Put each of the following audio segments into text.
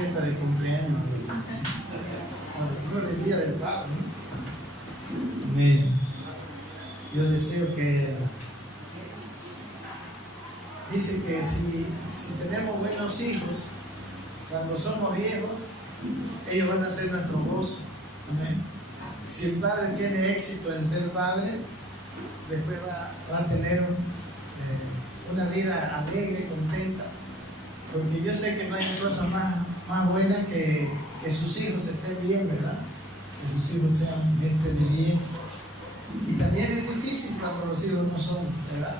fiesta de cumpleaños, o del día del Padre, ¿no? Amén. Yo deseo que, dice que si tenemos buenos hijos, cuando somos viejos, ellos van a ser nuestro gozo. Amén. Si el padre tiene éxito en ser padre, después va a tener una vida alegre, contenta. Porque yo sé que no hay cosa más buena que sus hijos estén bien, ¿verdad? Que sus hijos sean gente de bien. Y también es difícil cuando los hijos no son, ¿verdad?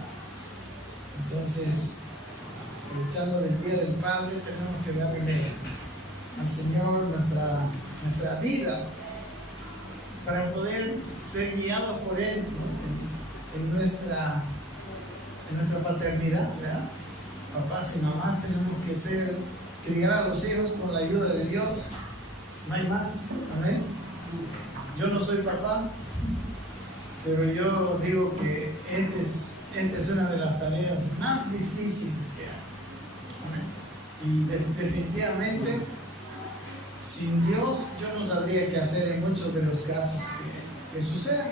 Entonces, aprovechando del Día del Padre, tenemos que darle al Señor nuestra vida para poder ser guiados por Él, ¿no? en nuestra paternidad, ¿verdad? Papás y mamás tenemos que criar a los hijos con la ayuda de Dios. No hay más. Amén. Yo no soy papá, pero yo digo que esta es una de las tareas más difíciles que hay. Amén. Y definitivamente, sin Dios, yo no sabría qué hacer en muchos de los casos que suceden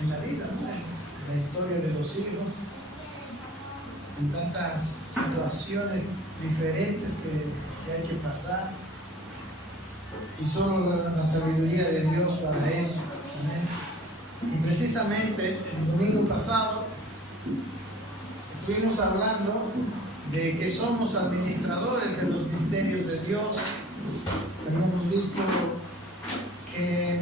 en la vida, ¿no? En la historia de los hijos, en tantas situaciones diferentes que hay que pasar, y solo la sabiduría de Dios para eso. Amén. Y precisamente el domingo pasado estuvimos hablando de que somos administradores de los misterios de Dios. Habíamos visto que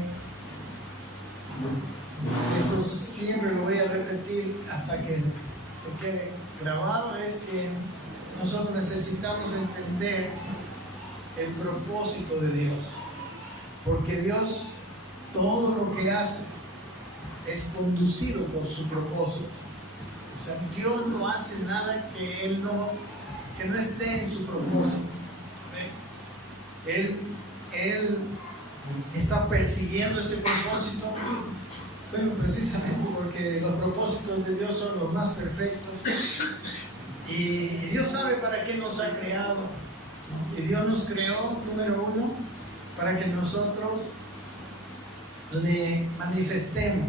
esto siempre lo voy a repetir hasta que se quede grabado, es que nosotros necesitamos entender el propósito de Dios, porque Dios todo lo que hace es conducido por su propósito. O sea, Dios no hace nada que no esté en su propósito. Él está persiguiendo ese propósito, bueno, precisamente porque los propósitos de Dios son los más perfectos, y Dios sabe para qué nos ha creado, ¿no? Y Dios nos creó, número uno, para que nosotros le manifestemos,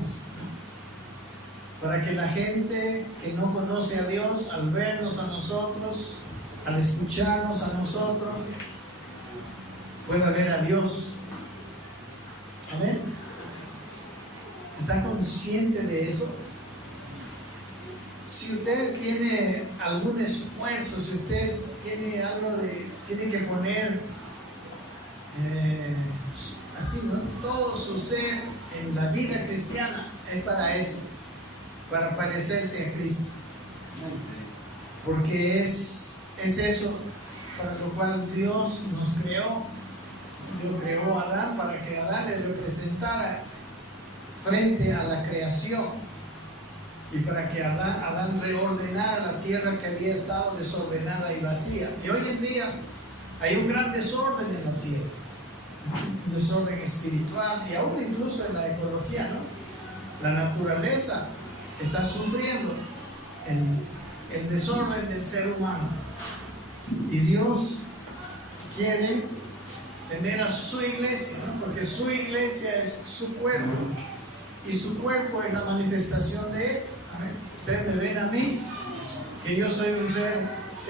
para que la gente que no conoce a Dios, al vernos a nosotros, al escucharnos a nosotros, pueda ver a Dios. Amén. ¿Está consciente de eso? Si usted tiene algún esfuerzo, si usted tiene tiene que poner así, ¿no? Todo su ser en la vida cristiana, es para eso, para parecerse a Cristo. Porque es eso para lo cual Dios nos creó. Dios creó a Adán para que Adán le representara frente a la creación, y para que Adán reordenara la tierra que había estado desordenada y vacía. Y hoy en día hay un gran desorden en la tierra, un desorden espiritual y aún incluso en la ecología, ¿no? La naturaleza está sufriendo el desorden del ser humano, y Dios quiere tener a su iglesia, ¿no? Porque su iglesia es su cuerpo, y su cuerpo es la manifestación de Él. Amén. Ustedes me ven a mí, que yo soy un ser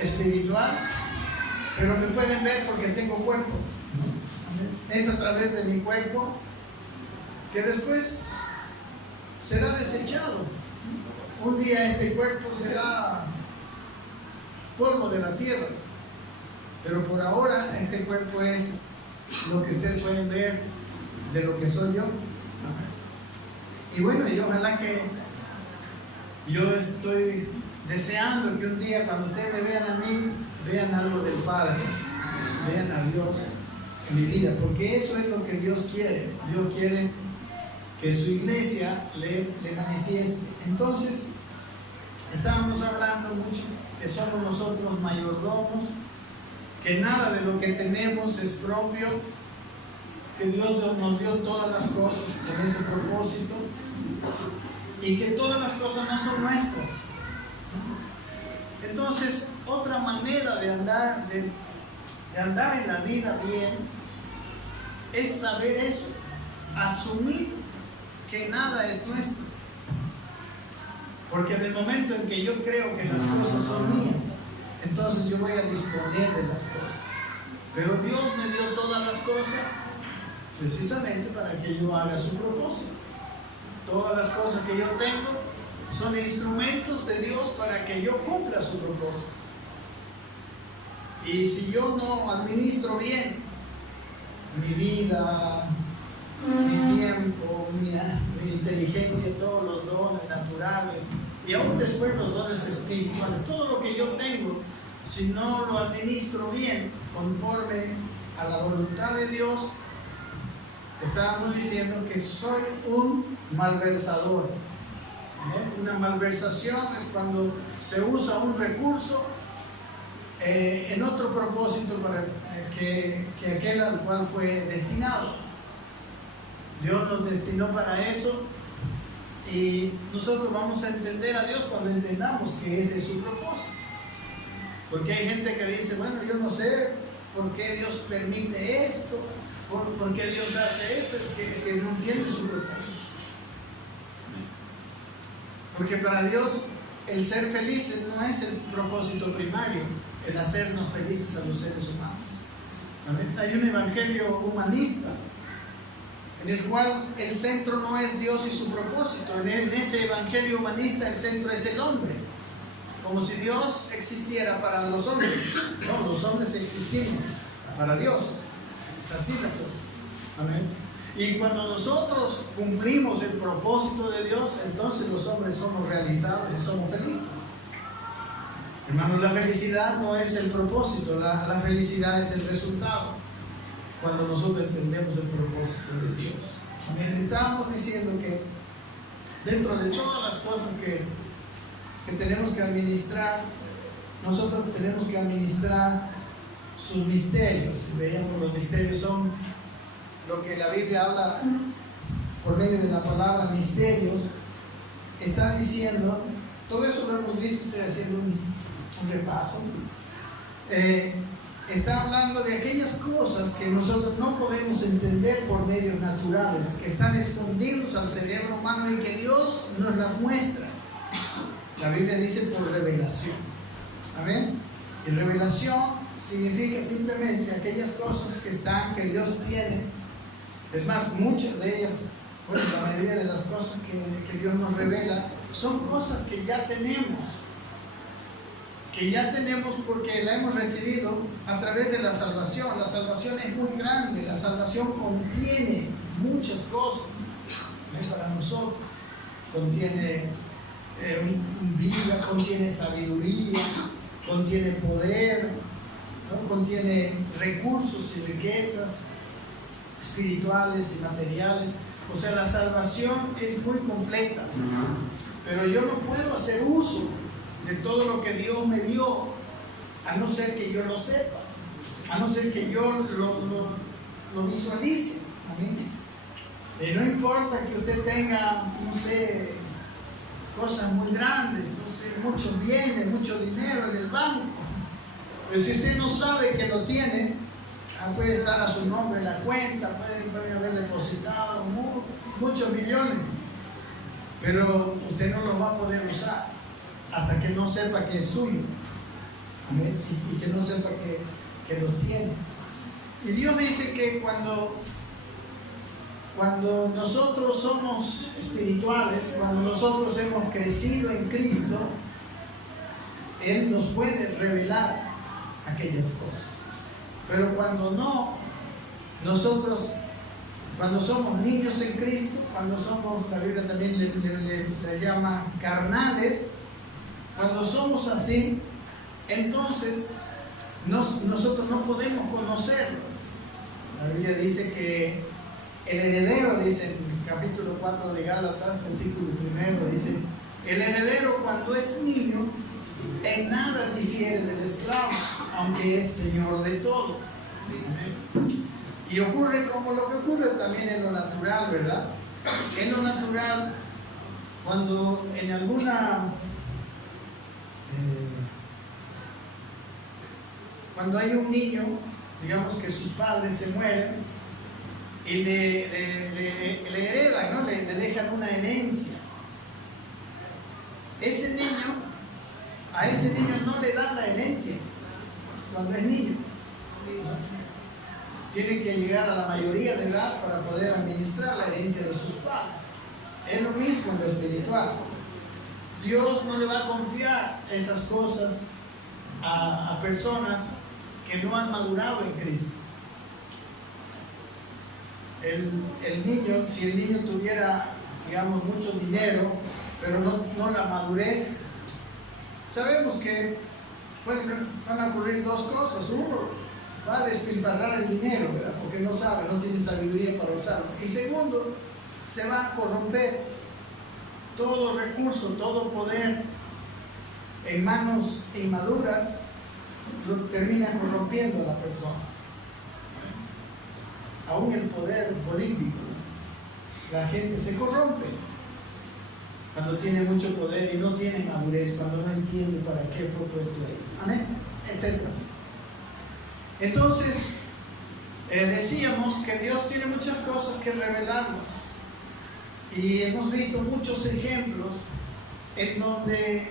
espiritual, pero me pueden ver porque tengo cuerpo. Amén. Es a través de mi cuerpo que después será desechado. Un día este cuerpo será polvo de la tierra, pero por ahora este cuerpo es lo que ustedes pueden ver de lo que soy yo. Y bueno, y ojalá que yo estoy deseando que un día cuando ustedes me vean a mí, vean algo del Padre, vean a Dios en mi vida, porque eso es lo que Dios quiere. Dios quiere que su iglesia le manifieste. Entonces, estábamos hablando mucho que somos nosotros mayordomos, que nada de lo que tenemos es propio, que Dios nos dio todas las cosas con ese propósito, y que todas las cosas no son nuestras. Entonces, otra manera de andar, de andar en la vida bien, es saber eso, asumir que nada es nuestro. Porque en el momento en que yo creo que las cosas son mías, entonces yo voy a disponer de las cosas. Pero Dios me dio todas las cosas precisamente para que yo haga su propósito. Todas las cosas que yo tengo son instrumentos de Dios para que yo cumpla su propósito. Y si yo no administro bien mi vida, mi tiempo, mi inteligencia, todos los dones naturales y aún después los dones espirituales, todo lo que yo tengo, si no lo administro bien conforme a la voluntad de Dios, estábamos diciendo que soy un malversador. Una malversación es cuando se usa un recurso en otro propósito para que aquel al cual fue destinado. Dios nos destinó para eso y nosotros vamos a entender a Dios cuando entendamos que ese es su propósito. Porque hay gente que dice, bueno, yo no sé por qué Dios permite esto, por qué Dios hace esto, es que no entiende su propósito. Porque para Dios el ser felices no es el propósito primario, el hacernos felices a los seres humanos. ¿Amén? Hay un evangelio humanista en el cual el centro no es Dios y su propósito. En ese evangelio humanista el centro es el hombre, como si Dios existiera para los hombres. No, los hombres existimos para Dios. Es así la cosa. Amén. Y cuando nosotros cumplimos el propósito de Dios, entonces los hombres somos realizados y somos felices. Hermanos, la felicidad no es el propósito, la felicidad es el resultado. Cuando nosotros entendemos el propósito de Dios. Amén. Estábamos diciendo que dentro de todas las cosas que tenemos que administrar, nosotros tenemos que administrar sus misterios. Veíamos, los misterios son lo que la Biblia habla por medio de la palabra misterios. Está diciendo, todo eso lo hemos visto, estoy haciendo un repaso. Está hablando de aquellas cosas que nosotros no podemos entender por medios naturales, que están escondidos al cerebro humano y que Dios nos las muestra. La Biblia dice por revelación. Amén. Y revelación significa simplemente aquellas cosas que Dios tiene. Es más, muchas de ellas, bueno, la mayoría de las cosas que Dios nos revela son cosas que ya tenemos. Que ya tenemos porque la hemos recibido a través de la salvación. La salvación es muy grande, la salvación contiene muchas cosas para nosotros. Contiene vida, contiene sabiduría, contiene poder, ¿no? Contiene recursos y riquezas espirituales y materiales. O sea, la salvación es muy completa, pero yo no puedo hacer uso de todo lo que Dios me dio, a no ser que yo lo sepa, a no ser que yo lo visualice. Amén. No importa que usted tenga, no sé, cosas muy grandes, no sé, muchos bienes, mucho dinero en el banco, pero si usted no sabe que lo tiene, puede estar a su nombre en la cuenta, puede haber depositado muchos millones, pero usted no los va a poder usar hasta que no sepa que es suyo. Amén. Y que no sepa que los tiene. Y Dios dice que cuando nosotros somos espirituales, cuando nosotros hemos crecido en Cristo, Él nos puede revelar aquellas cosas. Pero cuando no, nosotros, cuando somos niños en Cristo, cuando somos, la Biblia también le llama carnales, cuando somos así, entonces nosotros no podemos conocerlo. La Biblia dice que el heredero, dice en el capítulo 4 de Gálatas, versículo 1, dice, el heredero cuando es niño, en nada difiere del esclavo, aunque es señor de todo. Y ocurre como lo que ocurre también en lo natural, ¿verdad? En lo natural, cuando en alguna... cuando hay un niño digamos que sus padres se mueren y le heredan, ¿no? Le dejan una herencia. A ese niño no le dan la herencia cuando es niño. Tiene que llegar a la mayoría de edad para poder administrar la herencia de sus padres. Es lo mismo en lo espiritual. Dios no le va a confiar esas cosas a personas que no han madurado en Cristo. El niño, si el niño tuviera, digamos, mucho dinero, pero no la madurez, sabemos que van a ocurrir dos cosas. Uno, va a despilfarrar el dinero, ¿verdad? Porque no sabe, no tiene sabiduría para usarlo. Y segundo, se va a corromper. Todo recurso, todo poder en manos inmaduras lo termina corrompiendo a la persona. Aún el poder político, la gente se corrompe cuando tiene mucho poder y no tiene madurez, cuando no entiende para qué fue puesto ahí. Amén, etc. Entonces, decíamos que Dios tiene muchas cosas que revelarnos. Y hemos visto muchos ejemplos en donde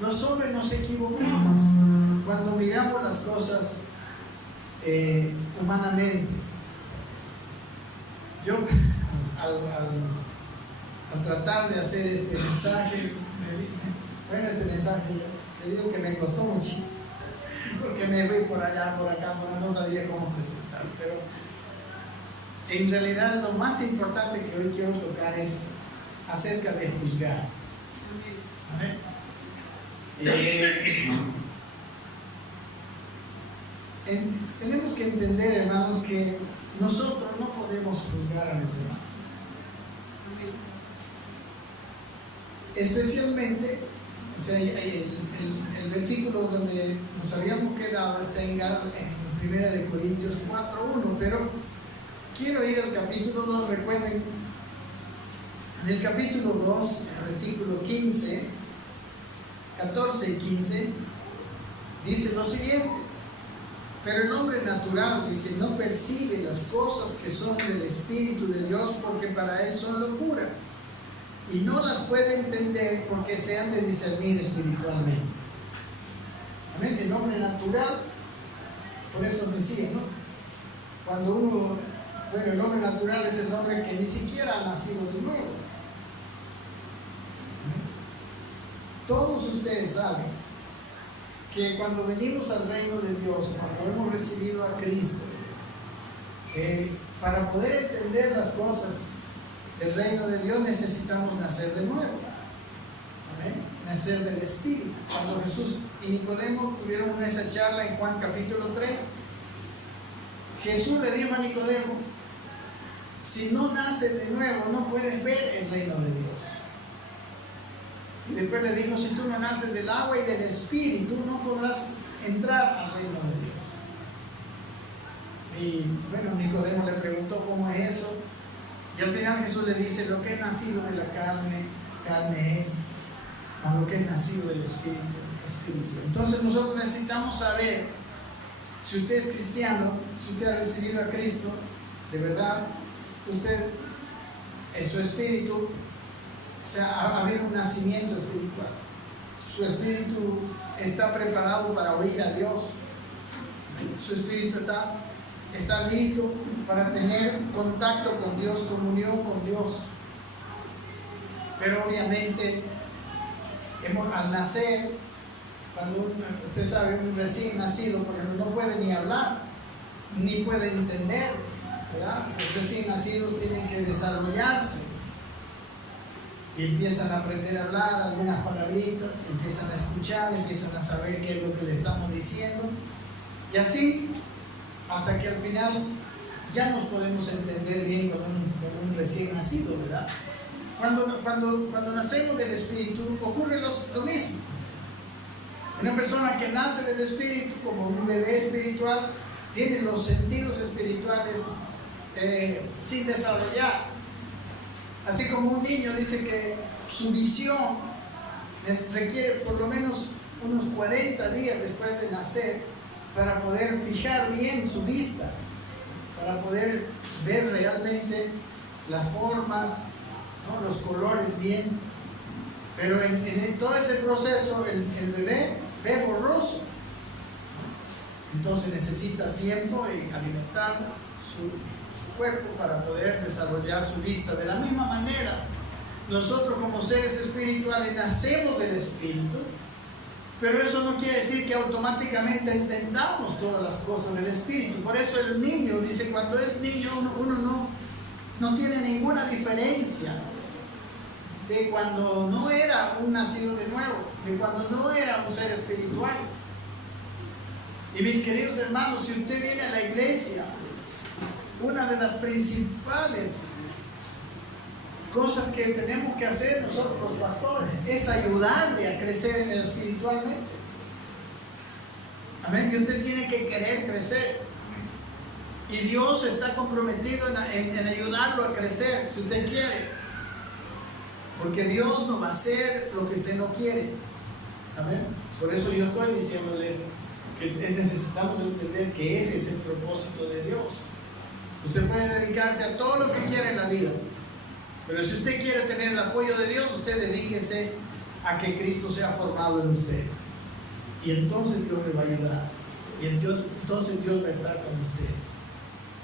los hombres nos equivocamos cuando miramos las cosas humanamente. Yo, al tratar de hacer este mensaje, le digo que me costó muchísimo, porque me fui por allá, por acá, no sabía cómo presentar, pero en realidad lo más importante que hoy quiero tocar es acerca de juzgar. ¿Amén? Tenemos que entender, hermanos, que nosotros no podemos juzgar a los demás. Especialmente, o sea, el versículo donde nos habíamos quedado está en 1 Corintios 4:1, pero quiero ir al capítulo 2. Recuerden, en el capítulo 2, versículo 15, 14 y 15, dice lo siguiente: pero el hombre natural, dice, no percibe las cosas que son del Espíritu de Dios, porque para él son locura, y no las puede entender porque se han de discernir espiritualmente. Amén. El hombre natural, por eso decía, ¿no? Cuando el hombre natural es el hombre que ni siquiera ha nacido de nuevo. Todos ustedes saben que cuando venimos al reino de Dios, cuando hemos recibido a Cristo, para poder entender las cosas del reino de Dios necesitamos nacer de nuevo. ¿Amén? Nacer del Espíritu. Cuando Jesús y Nicodemo tuvieron esa charla en Juan capítulo 3, Jesús le dijo a Nicodemo: si no naces de nuevo, no puedes ver el reino de Dios. Y después le dijo: si tú no naces del agua y del Espíritu, no podrás entrar al reino de Dios. Y bueno, Nicodemo le preguntó cómo es eso. Y al final Jesús le dice: lo que es nacido de la carne, carne es, a lo que es nacido del Espíritu, Espíritu. Entonces nosotros necesitamos saber, si usted es cristiano, si usted ha recibido a Cristo, de verdad, usted en su espíritu, o sea, ha habido un nacimiento espiritual. Su espíritu está preparado para oír a Dios. Su espíritu está listo para tener contacto con Dios, comunión con Dios. Pero obviamente, al nacer, cuando usted sabe, un recién nacido, porque no puede ni hablar, ni puede entender, ¿verdad? Los recién nacidos tienen que desarrollarse y empiezan a aprender a hablar algunas palabritas, empiezan a escuchar, empiezan a saber qué es lo que le estamos diciendo, y así hasta que al final ya nos podemos entender bien con un recién nacido, ¿verdad? Cuando nacemos del Espíritu ocurre lo mismo. Una persona que nace del Espíritu, como un bebé espiritual, tiene los sentidos espirituales sin desarrollar. Así como un niño dice que su visión requiere por lo menos unos 40 días después de nacer para poder fijar bien su vista, para poder ver realmente las formas, ¿no? Los colores bien. Pero en todo ese proceso el bebé ve borroso. Entonces necesita tiempo y alimentar su cuerpo para poder desarrollar su vista. De la misma manera, nosotros como seres espirituales nacemos del Espíritu, pero eso no quiere decir que automáticamente entendamos todas las cosas del Espíritu. Por eso el niño, dice, cuando es niño uno no tiene ninguna diferencia de cuando no era un nacido de nuevo, de cuando no era un ser espiritual. Y mis queridos hermanos, si usted viene a la iglesia, una de las principales cosas que tenemos que hacer nosotros los pastores es ayudarle a crecer espiritualmente. Amén. Y usted tiene que querer crecer. Y Dios está comprometido en ayudarlo a crecer, si usted quiere. Porque Dios no va a hacer lo que usted no quiere. Amén. Por eso yo estoy diciéndoles que necesitamos entender que ese es el propósito de Dios. Usted puede dedicarse a todo lo que quiera en la vida, pero si usted quiere tener el apoyo de Dios, usted dedíquese a que Cristo sea formado en usted. Y entonces Dios le va a ayudar. Y entonces Dios va a estar con usted.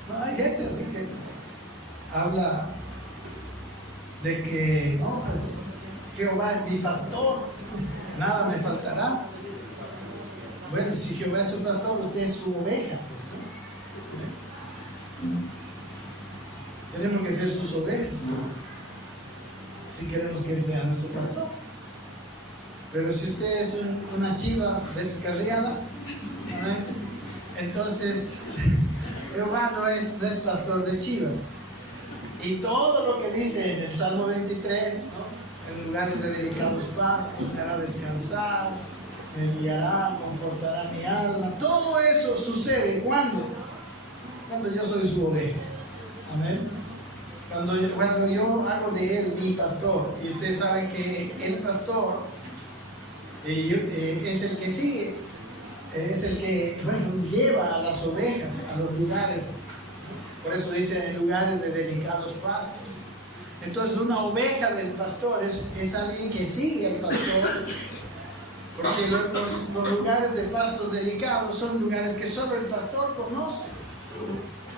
No, hay gente así que habla de que, no, pues Jehová es mi pastor, nada me faltará. Bueno, si Jehová es su pastor, usted es su oveja, pues, ¿no? Tenemos que ser sus ovejas si queremos que Él sea nuestro pastor. Pero si usted es una chiva descarriada, ¿no? Entonces Jehová no es pastor de chivas. Y todo lo que dice en el Salmo 23, ¿no? En lugares de delicados pastos me hará descansar, me guiará, confortará mi alma. Todo eso sucede cuando yo soy su oveja. Amén. Cuando yo hago de Él mi pastor. Y ustedes saben que el pastor es el que sigue, es el que lleva a las ovejas a los lugares. Por eso dice en lugares de delicados pastos. Entonces una oveja del pastor es alguien que sigue al pastor. Porque los lugares de pastos delicados son lugares que solo el pastor conoce.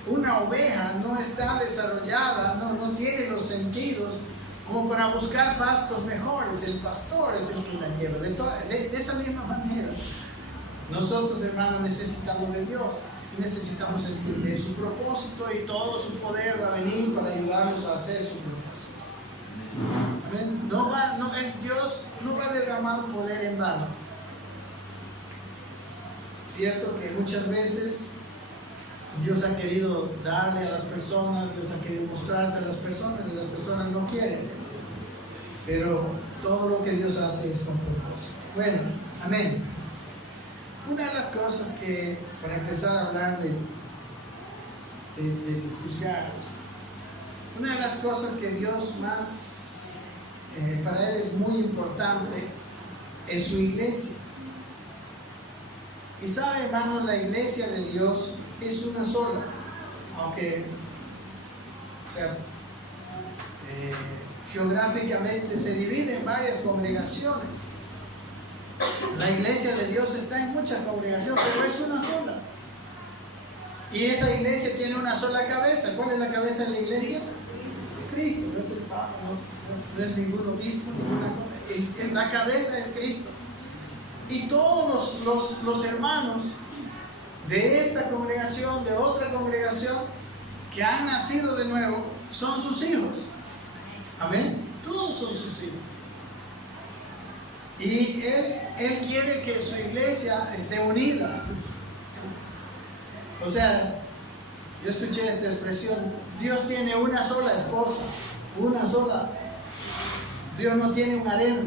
Una oveja no está desarrollada, no tiene los sentidos como para buscar pastos mejores. El pastor es el que la lleva. De esa misma manera, nosotros, hermanos, necesitamos de Dios. Necesitamos entender su propósito y todo su poder va a venir para ayudarnos a hacer su propósito. Amén. Dios no va a derramar poder en vano. Cierto que muchas veces Dios ha querido darle a las personas, Dios ha querido mostrarse a las personas y las personas no quieren. Pero todo lo que Dios hace es con propósito. Bueno, amén. Una de las cosas que, para empezar a hablar de juzgar, una de las cosas que Dios más, para Él es muy importante, es su iglesia. Y sabe, hermanos, la iglesia de Dios es una sola, aunque, geográficamente se divide en varias congregaciones. La iglesia de Dios está en muchas congregaciones, pero es una sola. Y esa iglesia tiene una sola cabeza. ¿Cuál es la cabeza de la iglesia? Cristo. No es el Papa, no es ningún obispo, ninguna cosa. La cabeza es Cristo. Y todos los hermanos de esta congregación, de otra congregación, que han nacido de nuevo, son sus hijos. Amén. Todos son sus hijos. Y Él quiere que su iglesia esté unida. O sea, yo escuché esta expresión: Dios tiene una sola esposa, una sola. Dios no tiene un harem.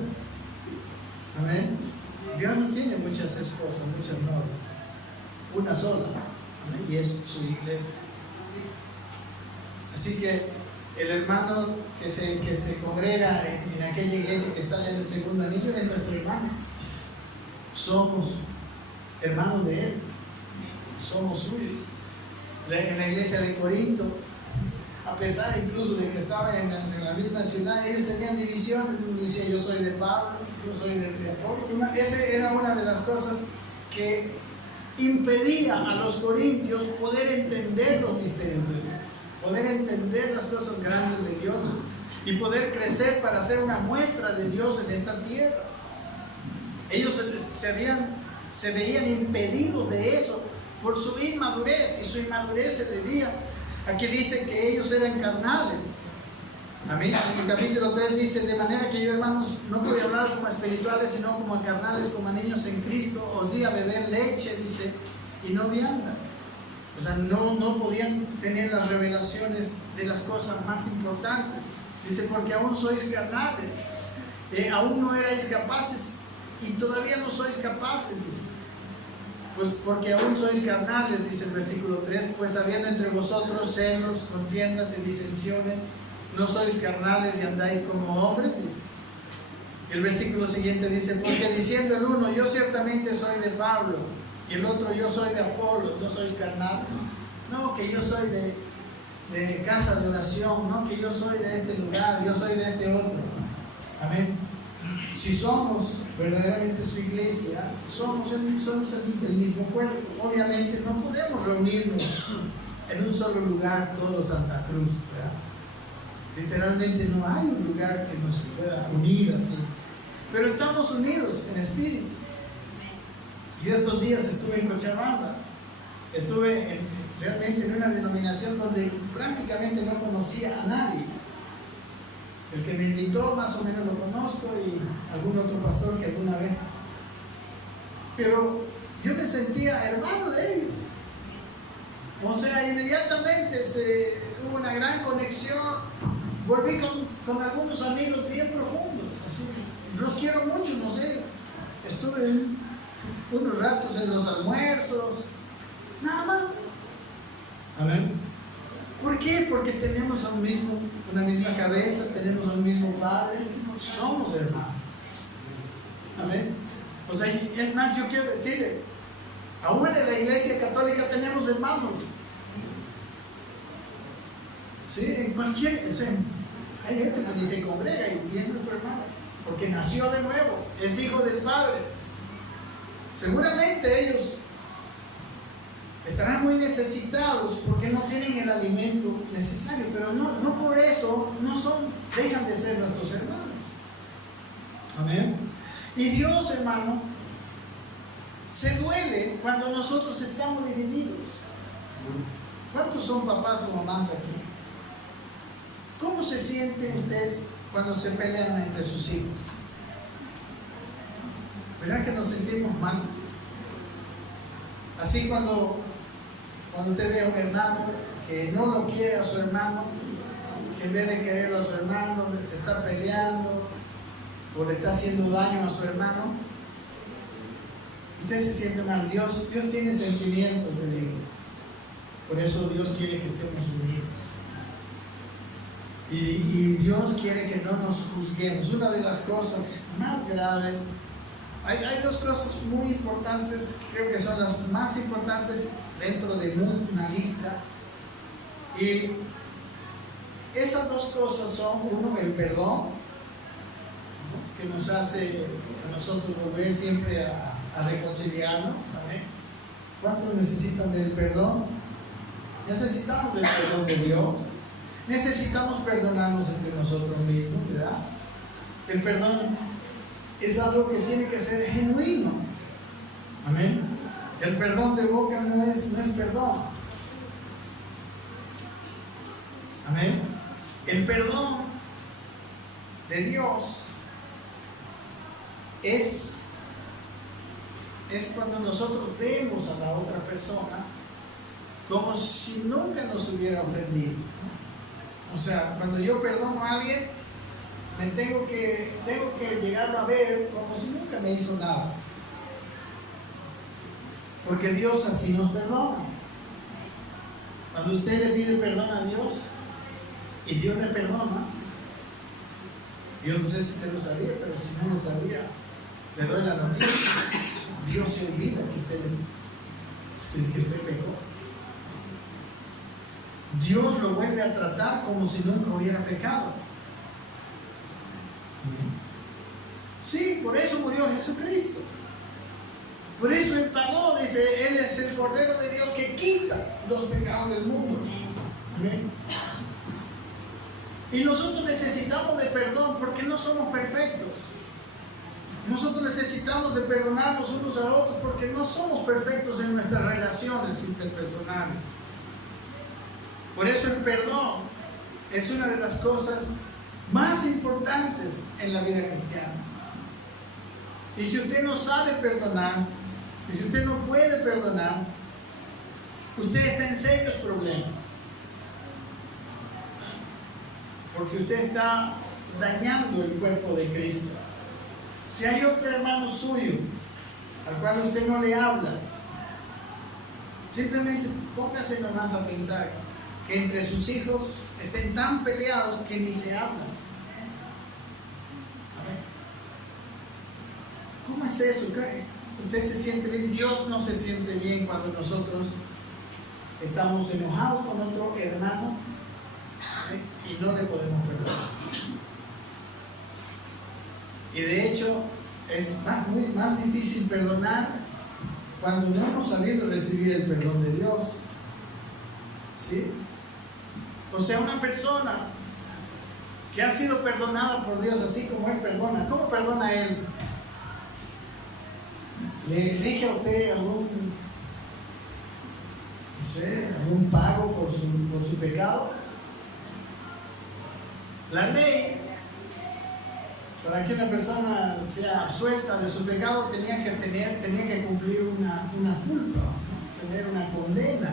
Amén. Dios no tiene muchas esposas, muchas novias. Una sola. Amén. Y es su iglesia. Así que el hermano que se congrega en aquella iglesia que está allá en el segundo anillo es nuestro hermano. Somos hermanos de Él. somos suyos. En la iglesia de Corinto, a pesar incluso de que estaba en la misma ciudad, ellos tenían división. Decía, yo soy de Pablo, yo soy de Apolo. Esa era una de las cosas que impedía a los corintios poder entender los misterios de Dios, poder entender las cosas grandes de Dios y poder crecer para ser una muestra de Dios en esta tierra. Ellos se veían impedidos de eso por su inmadurez, y su inmadurez se debía a que dice que ellos eran carnales. Amén. En el capítulo 3 dice, de manera que yo, hermanos, no voy a hablar como espirituales, sino como carnales, como a niños en Cristo. Os di a beber leche, dice, y no vianda. O sea, no podían tener las revelaciones de las cosas más importantes. Dice, porque aún sois carnales, aún no erais capaces, y todavía no sois capaces, dice. Pues porque aún sois carnales, dice el versículo 3, pues habiendo entre vosotros celos, contiendas y disensiones, no sois carnales y andáis como hombres, dice. El versículo siguiente dice, porque diciendo el uno, yo ciertamente soy de Pablo, y el otro, yo soy de Apolo, ¿no sois carnales? No, que yo soy de casa de oración, no, que yo soy de este lugar, yo soy de este otro. Amén. Si somos verdaderamente su iglesia, somos el mismo cuerpo. Obviamente no podemos reunirnos en un solo lugar, todo Santa Cruz, ¿verdad? Literalmente no hay un lugar que nos pueda unir así, pero estamos unidos en espíritu. Yo estos días estuve en Cochabamba, estuve realmente en una denominación donde prácticamente no conocía a nadie. El que me invitó más o menos lo conozco, y algún otro pastor que alguna vez. Pero yo me sentía hermano de ellos. O sea, inmediatamente hubo una gran conexión. Volví con algunos amigos bien profundos. Así, los quiero mucho, no sé. Estuve unos ratos en los almuerzos. Nada más. Amén. ¿Por qué? Porque tenemos una misma cabeza, tenemos un mismo Padre, somos hermanos. Amén. O sea, es más, yo quiero decirle, aún en la iglesia católica tenemos hermanos. Sí, en cualquier, hay gente que ni se congrega y es nuestro hermano, porque nació de nuevo, es hijo del Padre. Seguramente ellos estarán muy necesitados porque no tienen el alimento necesario, pero no por eso dejan de ser nuestros hermanos. Amén. Y Dios, hermano, se duele cuando nosotros estamos divididos. ¿Cuántos son papás o mamás aquí? ¿Cómo se sienten ustedes cuando se pelean entre sus hijos? ¿Verdad que nos sentimos mal? Así cuando usted ve a un hermano que no lo quiere a su hermano, que en vez de quererlo a su hermano, se está peleando o le está haciendo daño a su hermano, usted se siente mal. Dios tiene sentimientos, le digo. Por eso Dios quiere que estemos unidos. Y Dios quiere que no nos juzguemos. Una de las cosas más graves, hay dos cosas muy importantes, creo que son las más importantes dentro de una lista, y esas dos cosas son, uno, el perdón, que nos hace a nosotros volver siempre a reconciliarnos. ¿Amén? ¿Cuántos necesitan del perdón? Necesitamos del perdón de Dios, necesitamos perdonarnos entre nosotros mismos, ¿verdad? El perdón es algo que tiene que ser genuino. Amén. El perdón de boca no es perdón. Amén. El perdón de Dios es cuando nosotros vemos a la otra persona como si nunca nos hubiera ofendido. O sea, cuando yo perdono a alguien, tengo que llegarlo a ver como si nunca me hizo nada. Porque Dios así nos perdona. Cuando usted le pide perdón a Dios y Dios le perdona, yo no sé si usted lo sabía, pero si no lo sabía, le doy la noticia. Dios se olvida que usted que usted pecó. Dios lo vuelve a tratar como si nunca hubiera pecado. Sí, por eso murió Jesucristo. Por eso Él pagó, dice, Él es el Cordero de Dios que quita los pecados del mundo. ¿Amén? Y nosotros necesitamos de perdón porque no somos perfectos. Nosotros necesitamos de perdonarnos unos a otros porque no somos perfectos en nuestras relaciones interpersonales. Por eso el perdón es una de las cosas más importantes en la vida cristiana. Y si usted no sabe perdonar, y si usted no puede perdonar, usted está en serios problemas. Porque usted está dañando el cuerpo de Cristo. Si hay otro hermano suyo al cual usted no le habla, simplemente póngase nomás a pensar que entre sus hijos estén tan peleados que ni se hablan. ¿Cómo es eso? Usted se siente bien, Dios no se siente bien cuando nosotros estamos enojados con otro hermano y no le podemos perdonar. Y de hecho es más difícil perdonar cuando no hemos sabido recibir el perdón de Dios. ¿Sí? O sea, una persona que ha sido perdonada por Dios así como Él perdona, ¿cómo perdona Él? ¿Le exige a usted algún pago por su pecado? La ley, para que una persona sea absuelta de su pecado, tenía que cumplir una culpa, ¿no? Tener una condena.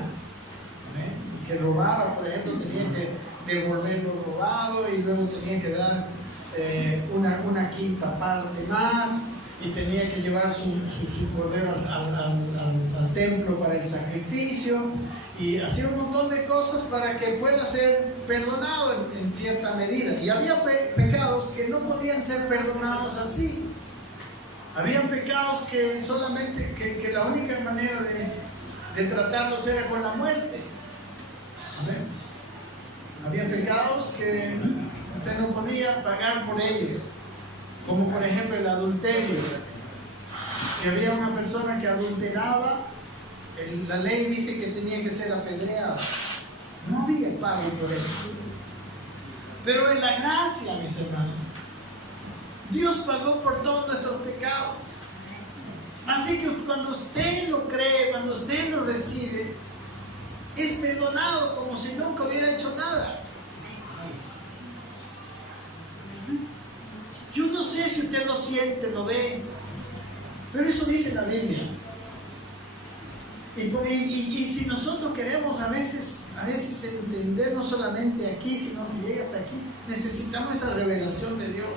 ¿Eh? Que robaba, por ejemplo, tenía que devolver lo robado y luego tenía que dar una quinta parte más. Y tenía que llevar su cordero al templo para el sacrificio y hacía un montón de cosas para que pueda ser perdonado en cierta medida. Y había pecados que no podían ser perdonados así. Habían pecados que solamente, que la única manera de tratarlos era con la muerte. ¿Amén? Había pecados que usted no podía pagar por ellos. Como por ejemplo el adulterio. Si había una persona que adulteraba, la ley dice que tenía que ser apedreada. No había pago por eso. Pero en la gracia, mis hermanos, Dios pagó por todos nuestros pecados. Así que cuando usted lo cree, cuando usted lo recibe, es perdonado como si nunca hubiera hecho nada. Yo no sé si usted lo siente, lo ve, pero eso dice la Biblia. Y si nosotros queremos a veces entender no solamente aquí, sino que llegue hasta aquí, necesitamos esa revelación de Dios.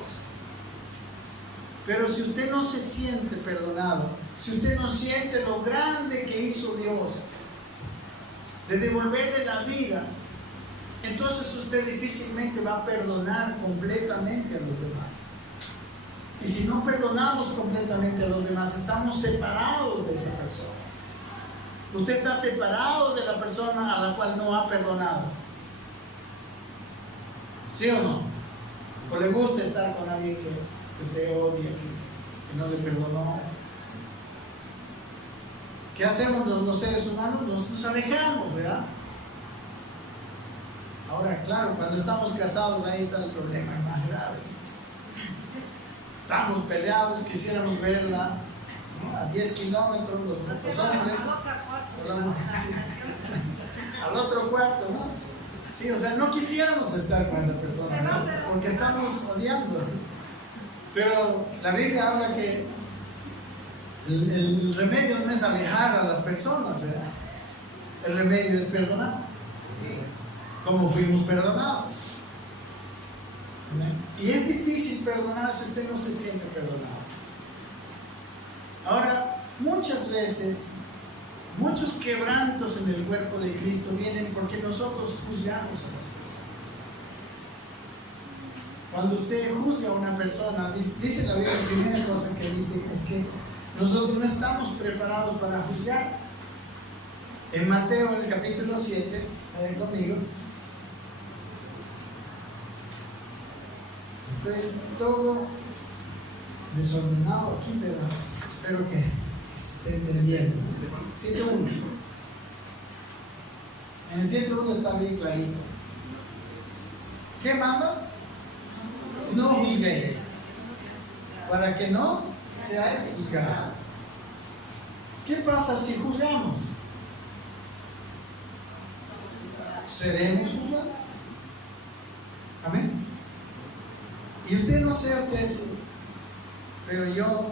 Pero si usted no se siente perdonado, si usted no siente lo grande que hizo Dios, de devolverle la vida, entonces usted difícilmente va a perdonar completamente a los demás. Y si no perdonamos completamente a los demás, estamos separados de esa persona. Usted está separado de la persona a la cual no ha perdonado. ¿Sí o no? ¿O le gusta estar con alguien que usted odia, que no le perdonó? ¿Qué hacemos los seres humanos? Nos alejamos, ¿verdad? Ahora, claro, cuando estamos casados, ahí está el problema más grave. Estamos peleados, quisiéramos verla, ¿no? A 10 kilómetros los hombres, al otro cuarto, ¿no? Sí, o sea, no quisiéramos estar con esa persona, ¿no? Porque estamos odiando. Pero la Biblia habla que el remedio no es alejar a las personas, ¿verdad? El remedio es perdonar, como fuimos perdonados. Y es difícil perdonar si usted no se siente perdonado. Ahora, muchas veces, muchos quebrantos en el cuerpo de Cristo vienen porque nosotros juzgamos a las personas. Cuando usted juzga a una persona, dice la Biblia, la primera cosa que dice es que nosotros no estamos preparados para juzgar. En Mateo, en el capítulo 7, conmigo. Estoy todo desordenado aquí, pero espero que estén entendiendo. 7.1. En el 7.1 está bien clarito. ¿Qué manda? No juzguéis, para que no seáis juzgados. ¿Qué pasa si juzgamos? ¿Seremos juzgados? Amén. Y usted no certeza, pero yo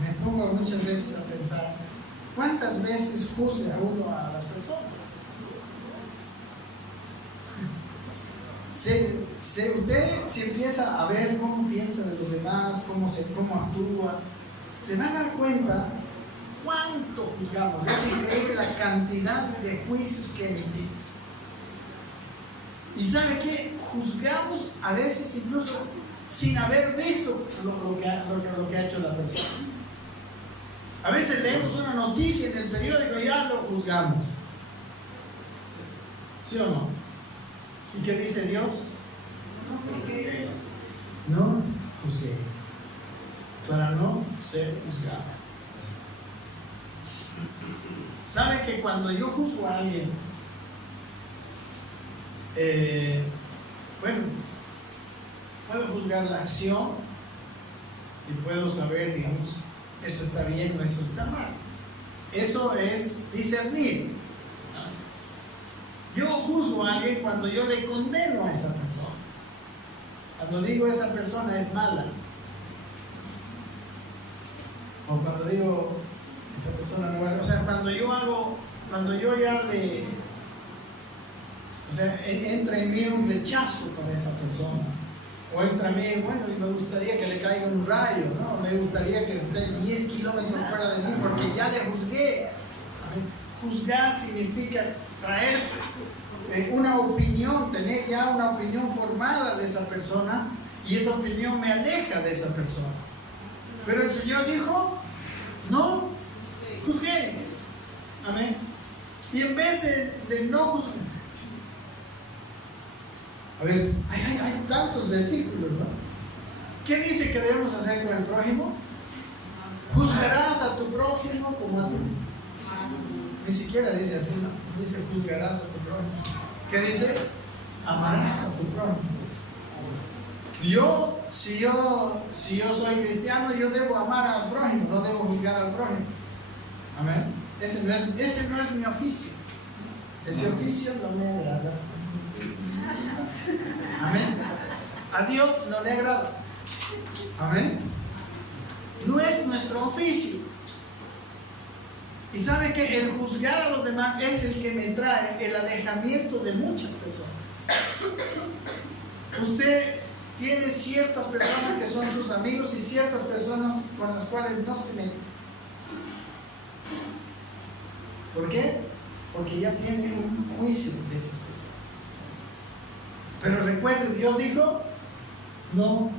me pongo muchas veces a pensar, ¿cuántas veces juzga uno a las personas? Usted si empieza a ver cómo piensa de los demás, cómo actúa, se va a dar cuenta cuánto juzgamos. Es increíble la cantidad de juicios que emitimos. ¿Y sabe qué? Juzgamos a veces incluso sin haber visto lo que ha hecho la persona. A veces leemos una noticia en el periódico y ya lo juzgamos. ¿Sí o no? ¿Y qué dice Dios? No juzguéis, para no ser juzgado. ¿Sabe que cuando yo juzgo a alguien, puedo juzgar la acción y puedo saber, digamos, eso está bien o eso está mal? Eso es discernir. Yo juzgo a alguien cuando yo le condeno a esa persona. Cuando digo esa persona es mala. O cuando digo esa persona no vale. O sea, cuando yo ya le... O sea, entra en mí un rechazo para esa persona. O entra en mí, bueno, y me gustaría que le caiga un rayo, ¿no? Me gustaría que esté 10 kilómetros fuera de mí porque ya le juzgué. Juzgar significa traer una opinión, tener ya una opinión formada de esa persona, y esa opinión me aleja de esa persona. Pero el Señor dijo, no juzguéis. Amén. Y en vez de no juzgar, a ver, hay tantos versículos, ¿no? ¿Qué dice que debemos hacer con el prójimo? Juzgarás a tu prójimo como a tu. Ni siquiera dice así, ¿no? Dice juzgarás a tu prójimo. ¿Qué dice? Amarás a tu prójimo. Si yo soy cristiano, yo debo amar al prójimo, no debo juzgar al prójimo. Amén. Ese no es mi oficio. Ese oficio no me agrada. Amén. A Dios no le agrada. Amén. No es nuestro oficio. Y sabe que el juzgar a los demás es el que me trae el alejamiento de muchas personas. Usted tiene ciertas personas que son sus amigos y ciertas personas con las cuales no se mete. ¿Por qué? Porque ya tiene un juicio de esas personas. Pero recuerde, Dios dijo, no.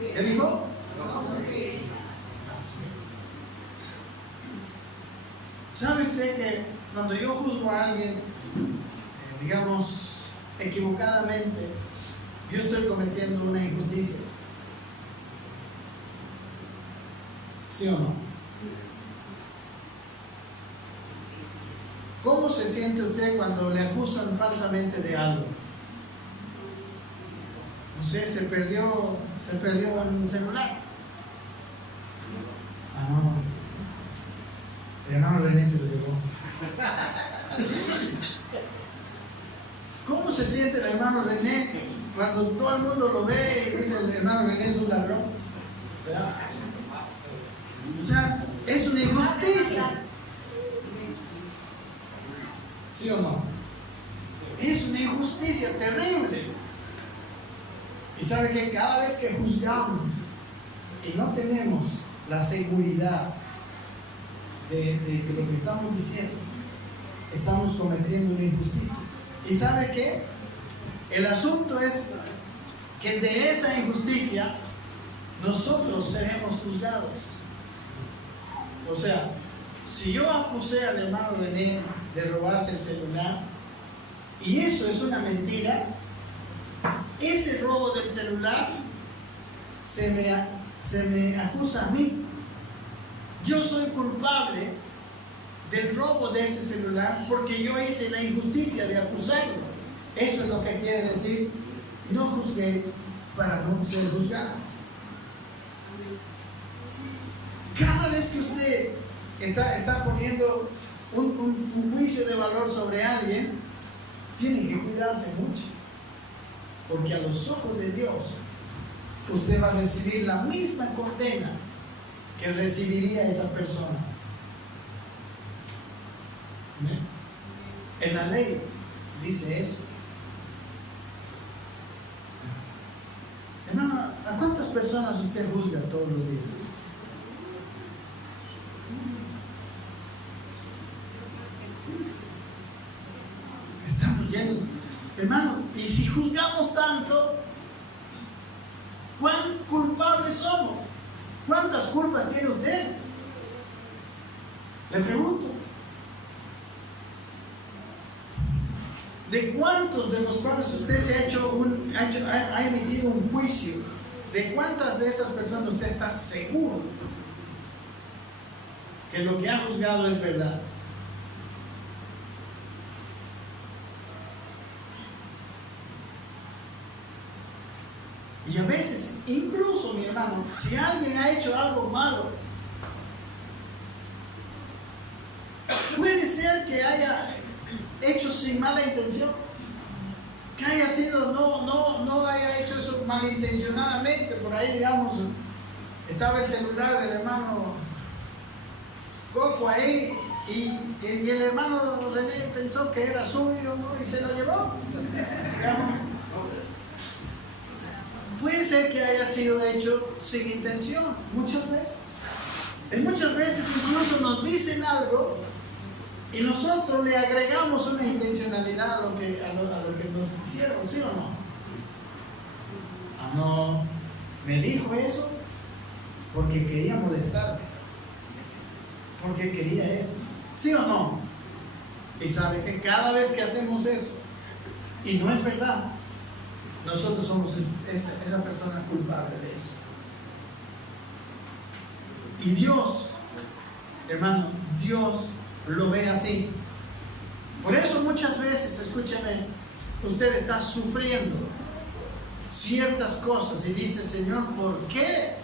¿Qué dijo? ¿Sabe usted que cuando yo juzgo a alguien, digamos, equivocadamente, yo estoy cometiendo una injusticia? ¿Sí o no? ¿Cómo se siente usted cuando le acusan falsamente de algo? No sé, se perdió un celular. Ah, no. El hermano René se lo llevó. ¿Cómo se siente el hermano René cuando todo el mundo lo ve y dice el hermano René es un ladrón? ¿Verdad? O sea, es una injusticia. ¿Sí o no? Es una injusticia terrible. Y sabe que cada vez que juzgamos y no tenemos la seguridad de lo que estamos diciendo, estamos cometiendo una injusticia. ¿Y sabe qué? El asunto es que de esa injusticia nosotros seremos juzgados. O sea, si yo acusé al hermano René de robarse el celular, y eso es una mentira, ese robo del celular se me acusa a mí. Yo soy culpable del robo de ese celular porque yo hice la injusticia de acusarlo. Eso es lo que quiere decir: no juzguéis para no ser juzgado. Cada vez que usted está poniendo un juicio de valor sobre alguien, tiene que cuidarse mucho, porque a los ojos de Dios usted va a recibir la misma condena que recibiría esa persona. En la ley dice eso. Hermano, ¿a cuántas personas usted juzga todos los días? Estamos llenos, hermano, y si juzgamos tanto, ¿cuán culpables somos? ¿Cuántas culpas tiene usted? Le pregunto. ¿De cuántos de los cuales usted se ha emitido un juicio? ¿De cuántas de esas personas usted está seguro que lo que ha juzgado es verdad? Y a veces, incluso, mi hermano, si alguien ha hecho algo malo, puede ser que haya hecho sin mala intención, que haya sido, no haya hecho eso malintencionadamente. Por ahí, digamos, estaba el celular del hermano Coco ahí, y el hermano René pensó que era suyo, ¿no? Y se lo llevó, digamos. Puede ser que haya sido hecho sin intención, muchas veces. Y muchas veces incluso nos dicen algo y nosotros le agregamos una intencionalidad a lo que nos hicieron, ¿sí o no? No, me dijo eso porque quería molestarme, porque quería esto, ¿sí o no? Y sabe que cada vez que hacemos eso y no es verdad, nosotros somos esa persona culpable de eso. Y Dios, hermano, Dios lo ve así. Por eso muchas veces, escúcheme, usted está sufriendo ciertas cosas y dice: Señor, ¿por qué?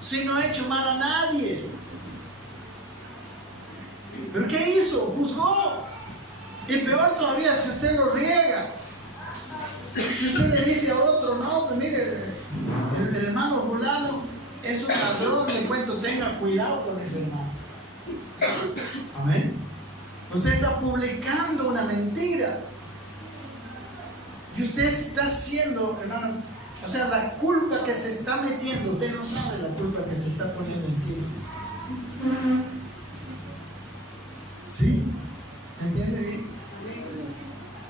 Si no he hecho mal a nadie. ¿Pero qué hizo? Juzgó. Y peor todavía, si usted lo riega. Si usted le dice a otro: no, pues mire, el hermano fulano es un ladrón, le cuento, tenga cuidado con ese hermano. Amén. Usted está publicando una mentira. Y usted está haciendo, hermano, o sea, la culpa que se está metiendo, usted no sabe la culpa que se está poniendo encima. ¿Sí? ¿Me entiende bien?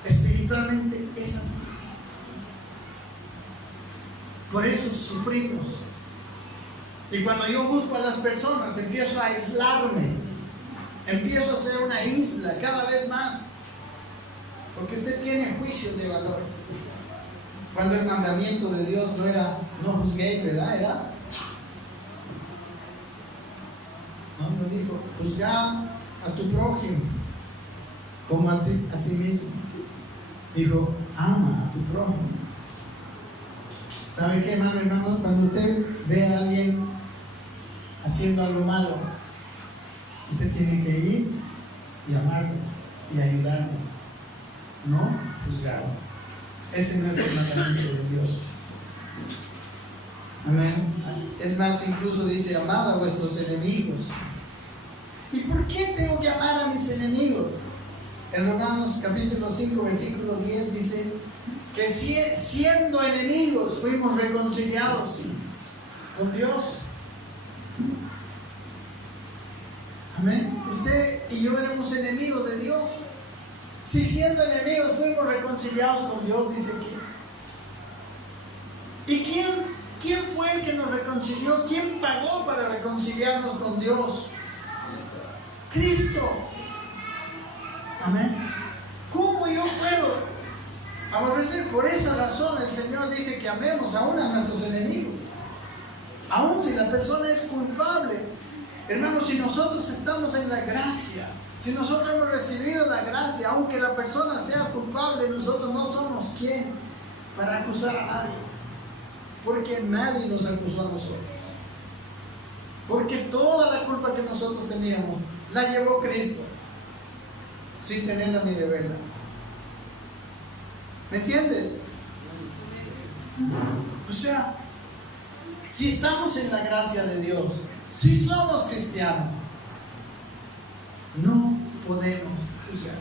Espiritualmente es así. Por eso sufrimos. Y cuando yo juzgo a las personas, empiezo a aislarme, empiezo a ser una isla cada vez más, porque usted tiene juicios de valor. Cuando el mandamiento de Dios no era: no juzguéis, ¿verdad? Era, no dijo: juzgad a tu prójimo como a ti mismo. Dijo: ama a tu prójimo. ¿Sabe qué, hermano? Cuando usted ve a alguien haciendo algo malo, usted tiene que ir y amarlo y ayudarlo, no juzgarlo. Ese no es el mandamiento de Dios. Amén. Es más, incluso dice: amad a vuestros enemigos. ¿Y por qué tengo que amar a mis enemigos? En Romanos capítulo 5, versículo 10 dice que siendo enemigos fuimos reconciliados con Dios. Amén. Usted y yo éramos enemigos de Dios. Si siendo enemigos fuimos reconciliados con Dios, dice aquí. ¿Y quién fue el que nos reconcilió? reconcilió. ¿Quién pagó para reconciliarnos con Dios? Cristo. Amén. ¿Cómo yo puedo aborrecer? Por esa razón el Señor dice que amemos aún a nuestros enemigos. Aún si la persona es culpable. Hermanos, si nosotros estamos en la gracia, si nosotros hemos recibido la gracia, aunque la persona sea culpable, nosotros no somos quien para acusar a nadie. Porque nadie nos acusó a nosotros. Porque toda la culpa que nosotros teníamos la llevó Cristo, sin tenerla ni deberla. ¿Me entiendes? O sea, si estamos en la gracia de Dios, si somos cristianos, no podemos juzgar.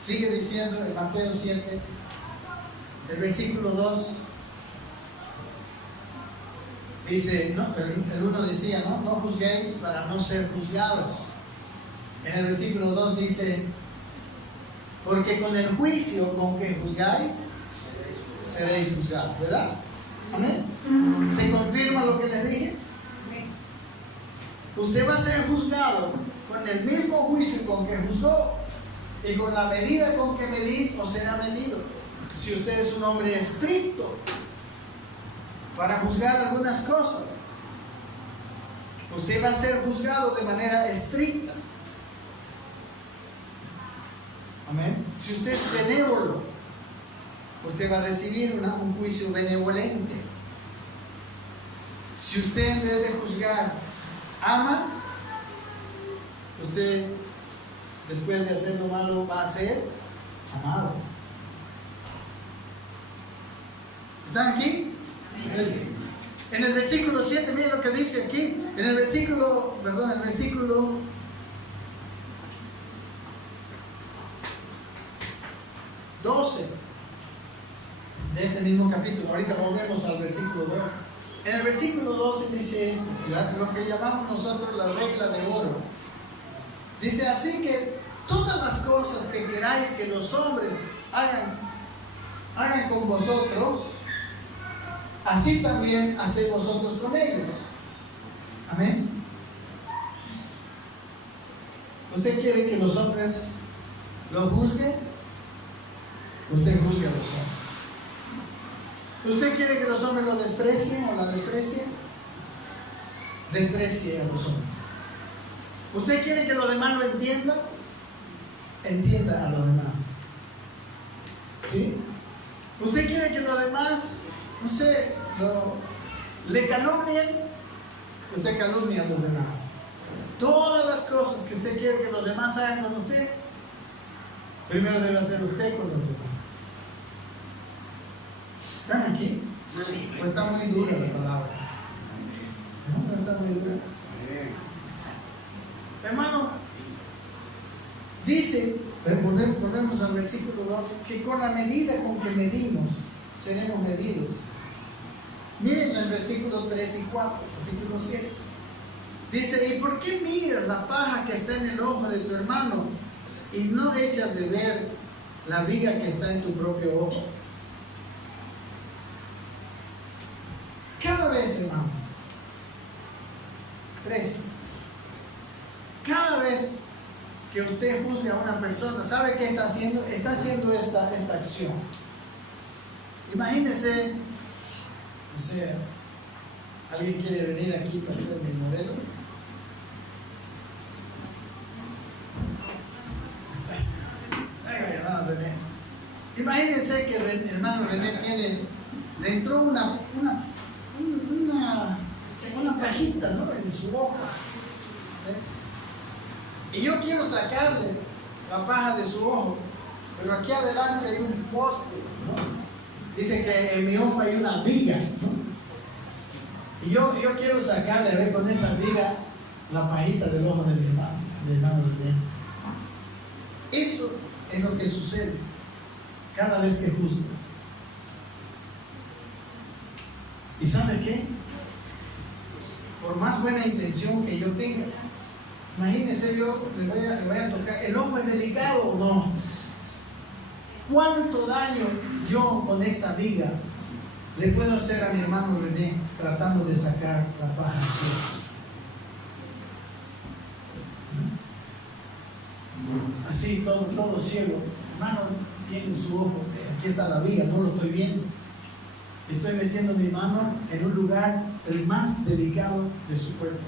Sigue diciendo en Mateo 7, el versículo 2, dice, no, el 1 decía, no juzguéis para no ser juzgados. En el versículo 2 dice, porque con el juicio con que juzgáis, seréis juzgados, ¿verdad? Amén. ¿Se confirma lo que les dije? Usted va a ser juzgado con el mismo juicio con que juzgó, y con la medida con que medís os será medido. Si usted es un hombre estricto para juzgar algunas cosas, usted va a ser juzgado de manera estricta. Amén. Si usted es benévolo, usted va a recibir un juicio benevolente. Si usted en vez de juzgar ama, usted después de hacer lo malo va a ser amado. ¿Están aquí? En el versículo 7, miren lo que dice aquí. En el versículo 12 de este mismo capítulo. Ahorita volvemos al versículo 2. En el versículo 12 dice esto, lo que llamamos nosotros la regla de oro. Dice, así que todas las cosas que queráis que los hombres hagan con vosotros, así también haced vosotros con ellos. Amén. ¿Usted quiere que los hombres lo juzguen? Usted juzgue a los hombres. ¿Usted quiere que los hombres lo desprecien o la desprecien? Desprecie a los hombres. ¿Usted quiere que los demás lo entiendan? Entienda a los demás. ¿Sí? ¿Usted quiere que los demás, no sé, le calumnien? Usted calumnia a los demás. Todas las cosas que usted quiere que los demás hagan con usted, primero debe hacer usted con los demás. ¿Están aquí? ¿O está muy dura la palabra? No está muy dura. Hermano, dice, volvemos al versículo 2, que con la medida con que medimos, seremos medidos. Miren el versículo 3 y 4, capítulo 7. Dice, ¿y por qué miras la paja que está en el ojo de tu hermano y no echas de ver la viga que está en tu propio ojo? Cada vez, hermano. 3. Cada vez que usted juzgue a una persona, ¿sabe qué está haciendo? Está haciendo esta acción. Imagínese, o sea, ¿alguien quiere venir aquí para ser mi modelo? Venga, René. Imagínense que el hermano René le entró una pajita, ¿no?, en su boca. Y yo quiero sacarle la paja de su ojo, pero aquí adelante hay un poste, ¿no? Dice que en mi ojo hay una viga, ¿no? Y yo quiero sacarle, a ver, con esa viga, la pajita del ojo del hermano de Eso es lo que sucede cada vez que juzgo. ¿Y sabe qué? Pues, por más buena intención que yo tenga, imagínese, yo le voy a tocar, ¿el ojo es delicado o no? ¿Cuánto daño yo con esta viga le puedo hacer a mi hermano René tratando de sacar la paja al cielo? Así, todo ciego. Hermano, tiene su ojo. Aquí está la viga, no lo estoy viendo. Estoy metiendo mi mano en un lugar el más delicado de su cuerpo,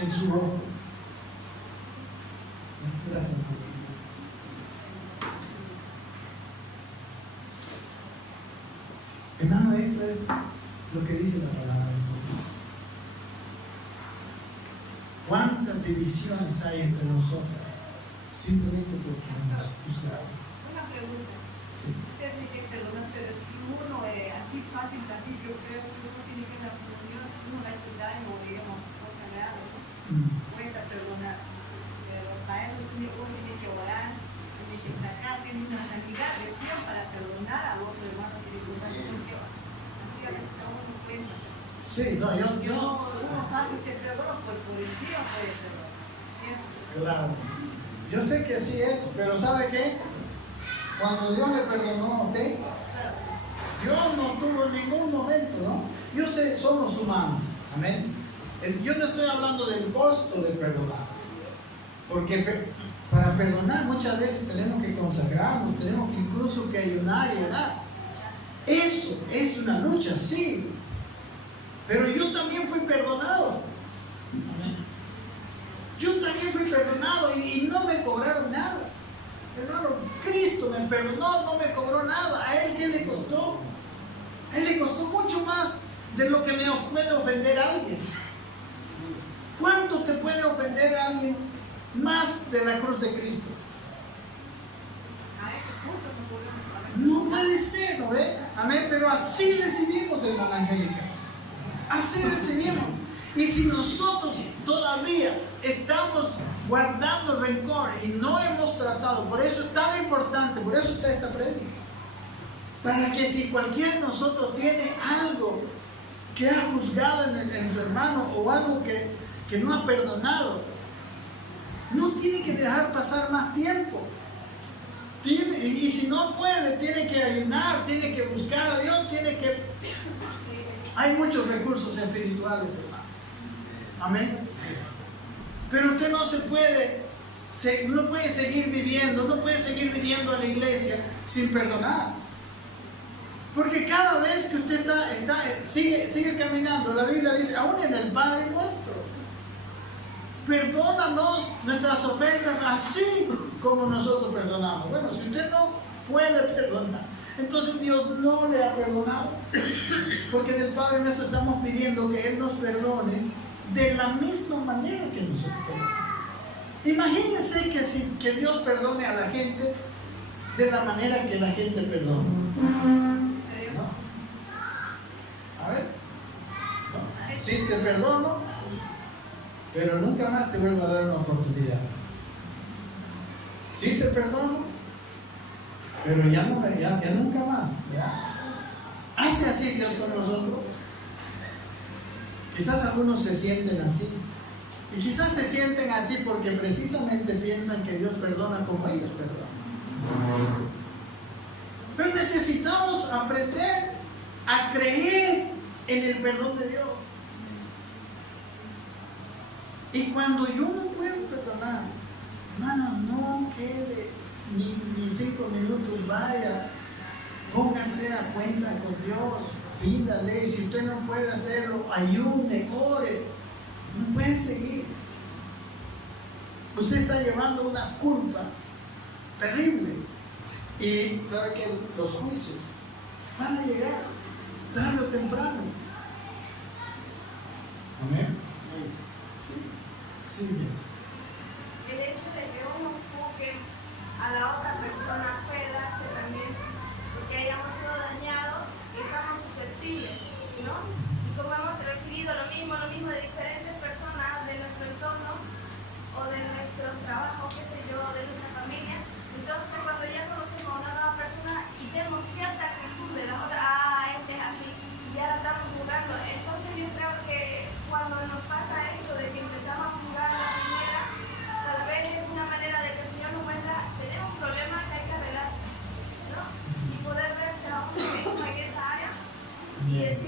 en su ojo. Gracias. Hermano, esto es lo que dice la palabra del Señor. ¿Cuántas divisiones hay entre nosotros? Simplemente porque hemos juzgado. Una pregunta. Sí. Usted tiene que perdonar, pero si uno es así fácil, así, yo creo que uno tiene que dar perdón, si uno le ha hecho daño o digamos, cosa grave, cuesta perdonar. Pero para eso uno tiene que orar, tiene que sacar, tiene una cantidad para perdonar al otro hermano que le gusta, porque así a veces a uno cuesta. Sí, no, Uno fácil te perdona, pues por el día puede perdonar. Claro. Yo sé que sí es, pero ¿sabe qué? Cuando Dios le perdonó, ¿ok? Dios no tuvo ningún momento, ¿no? Yo sé, somos humanos, amén. Yo no estoy hablando del costo de perdonar, porque para perdonar muchas veces tenemos que consagrarnos, tenemos que incluso que ayunar y orar. Eso es una lucha, sí, pero yo también fui perdonado, amén. Yo también fui perdonado y no me cobraron nada. Hermano, Cristo me perdonó, no me cobró nada. ¿A Él qué le costó? A Él le costó mucho más de lo que me puede ofender a alguien. ¿Cuánto te puede ofender a alguien más de la cruz de Cristo? A ese punto No puede ser, ¿no ve? Amén, pero así recibimos, hermana Angélica. Así recibimos. Y si nosotros todavía estamos guardando rencor y no hemos tratado, por eso es tan importante, por eso está esta prédica, para que si cualquiera de nosotros tiene algo que ha juzgado en su hermano o algo que no ha perdonado, no tiene que dejar pasar más tiempo. Y si no puede, tiene que ayunar, tiene que buscar a Dios, hay muchos recursos espirituales, hermano. Amén. Pero usted no puede seguir viviendo, no puede seguir viniendo a la iglesia sin perdonar. Porque cada vez que usted sigue caminando, la Biblia dice, aún en el Padre nuestro, perdónanos nuestras ofensas así como nosotros perdonamos. Bueno, si usted no puede perdonar, entonces Dios no le ha perdonado. Porque en el Padre nuestro estamos pidiendo que Él nos perdone de la misma manera que nosotros perdonamos. Imagínense que Dios perdone a la gente de la manera que la gente perdona. ¿No? A ver, ¿no? Sí te perdono, pero nunca más te vuelvo a dar una oportunidad. Sí te perdono, pero ya nunca más. ¿Ya? ¿Hace así Dios con nosotros? Quizás algunos se sienten así. Y quizás se sienten así porque precisamente piensan que Dios perdona como ellos perdonan. Pero necesitamos aprender a creer en el perdón de Dios. Y cuando yo no puedo perdonar, hermano, no quede ni 5 minutos, vaya, póngase a cuenta con Dios, pídale, si usted no puede hacerlo, ayune, ore, no puede seguir. Usted está llevando una culpa terrible y sabe que los juicios van a llegar tarde o temprano. Amén. Sí, sí, Dios. El hecho de que uno juzgue a la otra persona puede darse también porque hayamos sido dañados y estamos susceptibles, ¿no? Y como hemos recibido lo mismo de diferentes personas de nuestro entorno o de nuestro trabajo, qué sé yo, de nuestra familia, entonces cuando ya conocemos a una nueva persona y vemos cierta actitud de la otra, este es así, y ya la estamos juzgando, entonces yo creo que cuando nos pasa esto de que empezamos a juzgar a la primera, tal vez es una manera de que el Señor nos muestra, tenemos un problema que hay que arreglar, ¿no? Y poder verse a uno mismo en esa área y decir,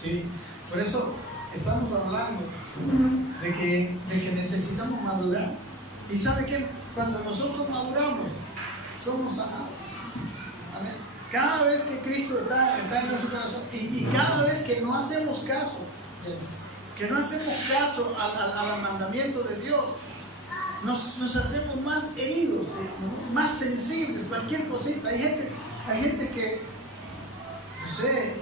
¿sí? Por eso estamos hablando de que necesitamos madurar. ¿Y sabe qué? Cuando nosotros maduramos, somos sanados. Amén. Cada vez que Cristo está en nuestro corazón y cada vez que no hacemos caso, al mandamiento de Dios, nos hacemos más heridos, más sensibles, cualquier cosita. Hay gente que, no sé,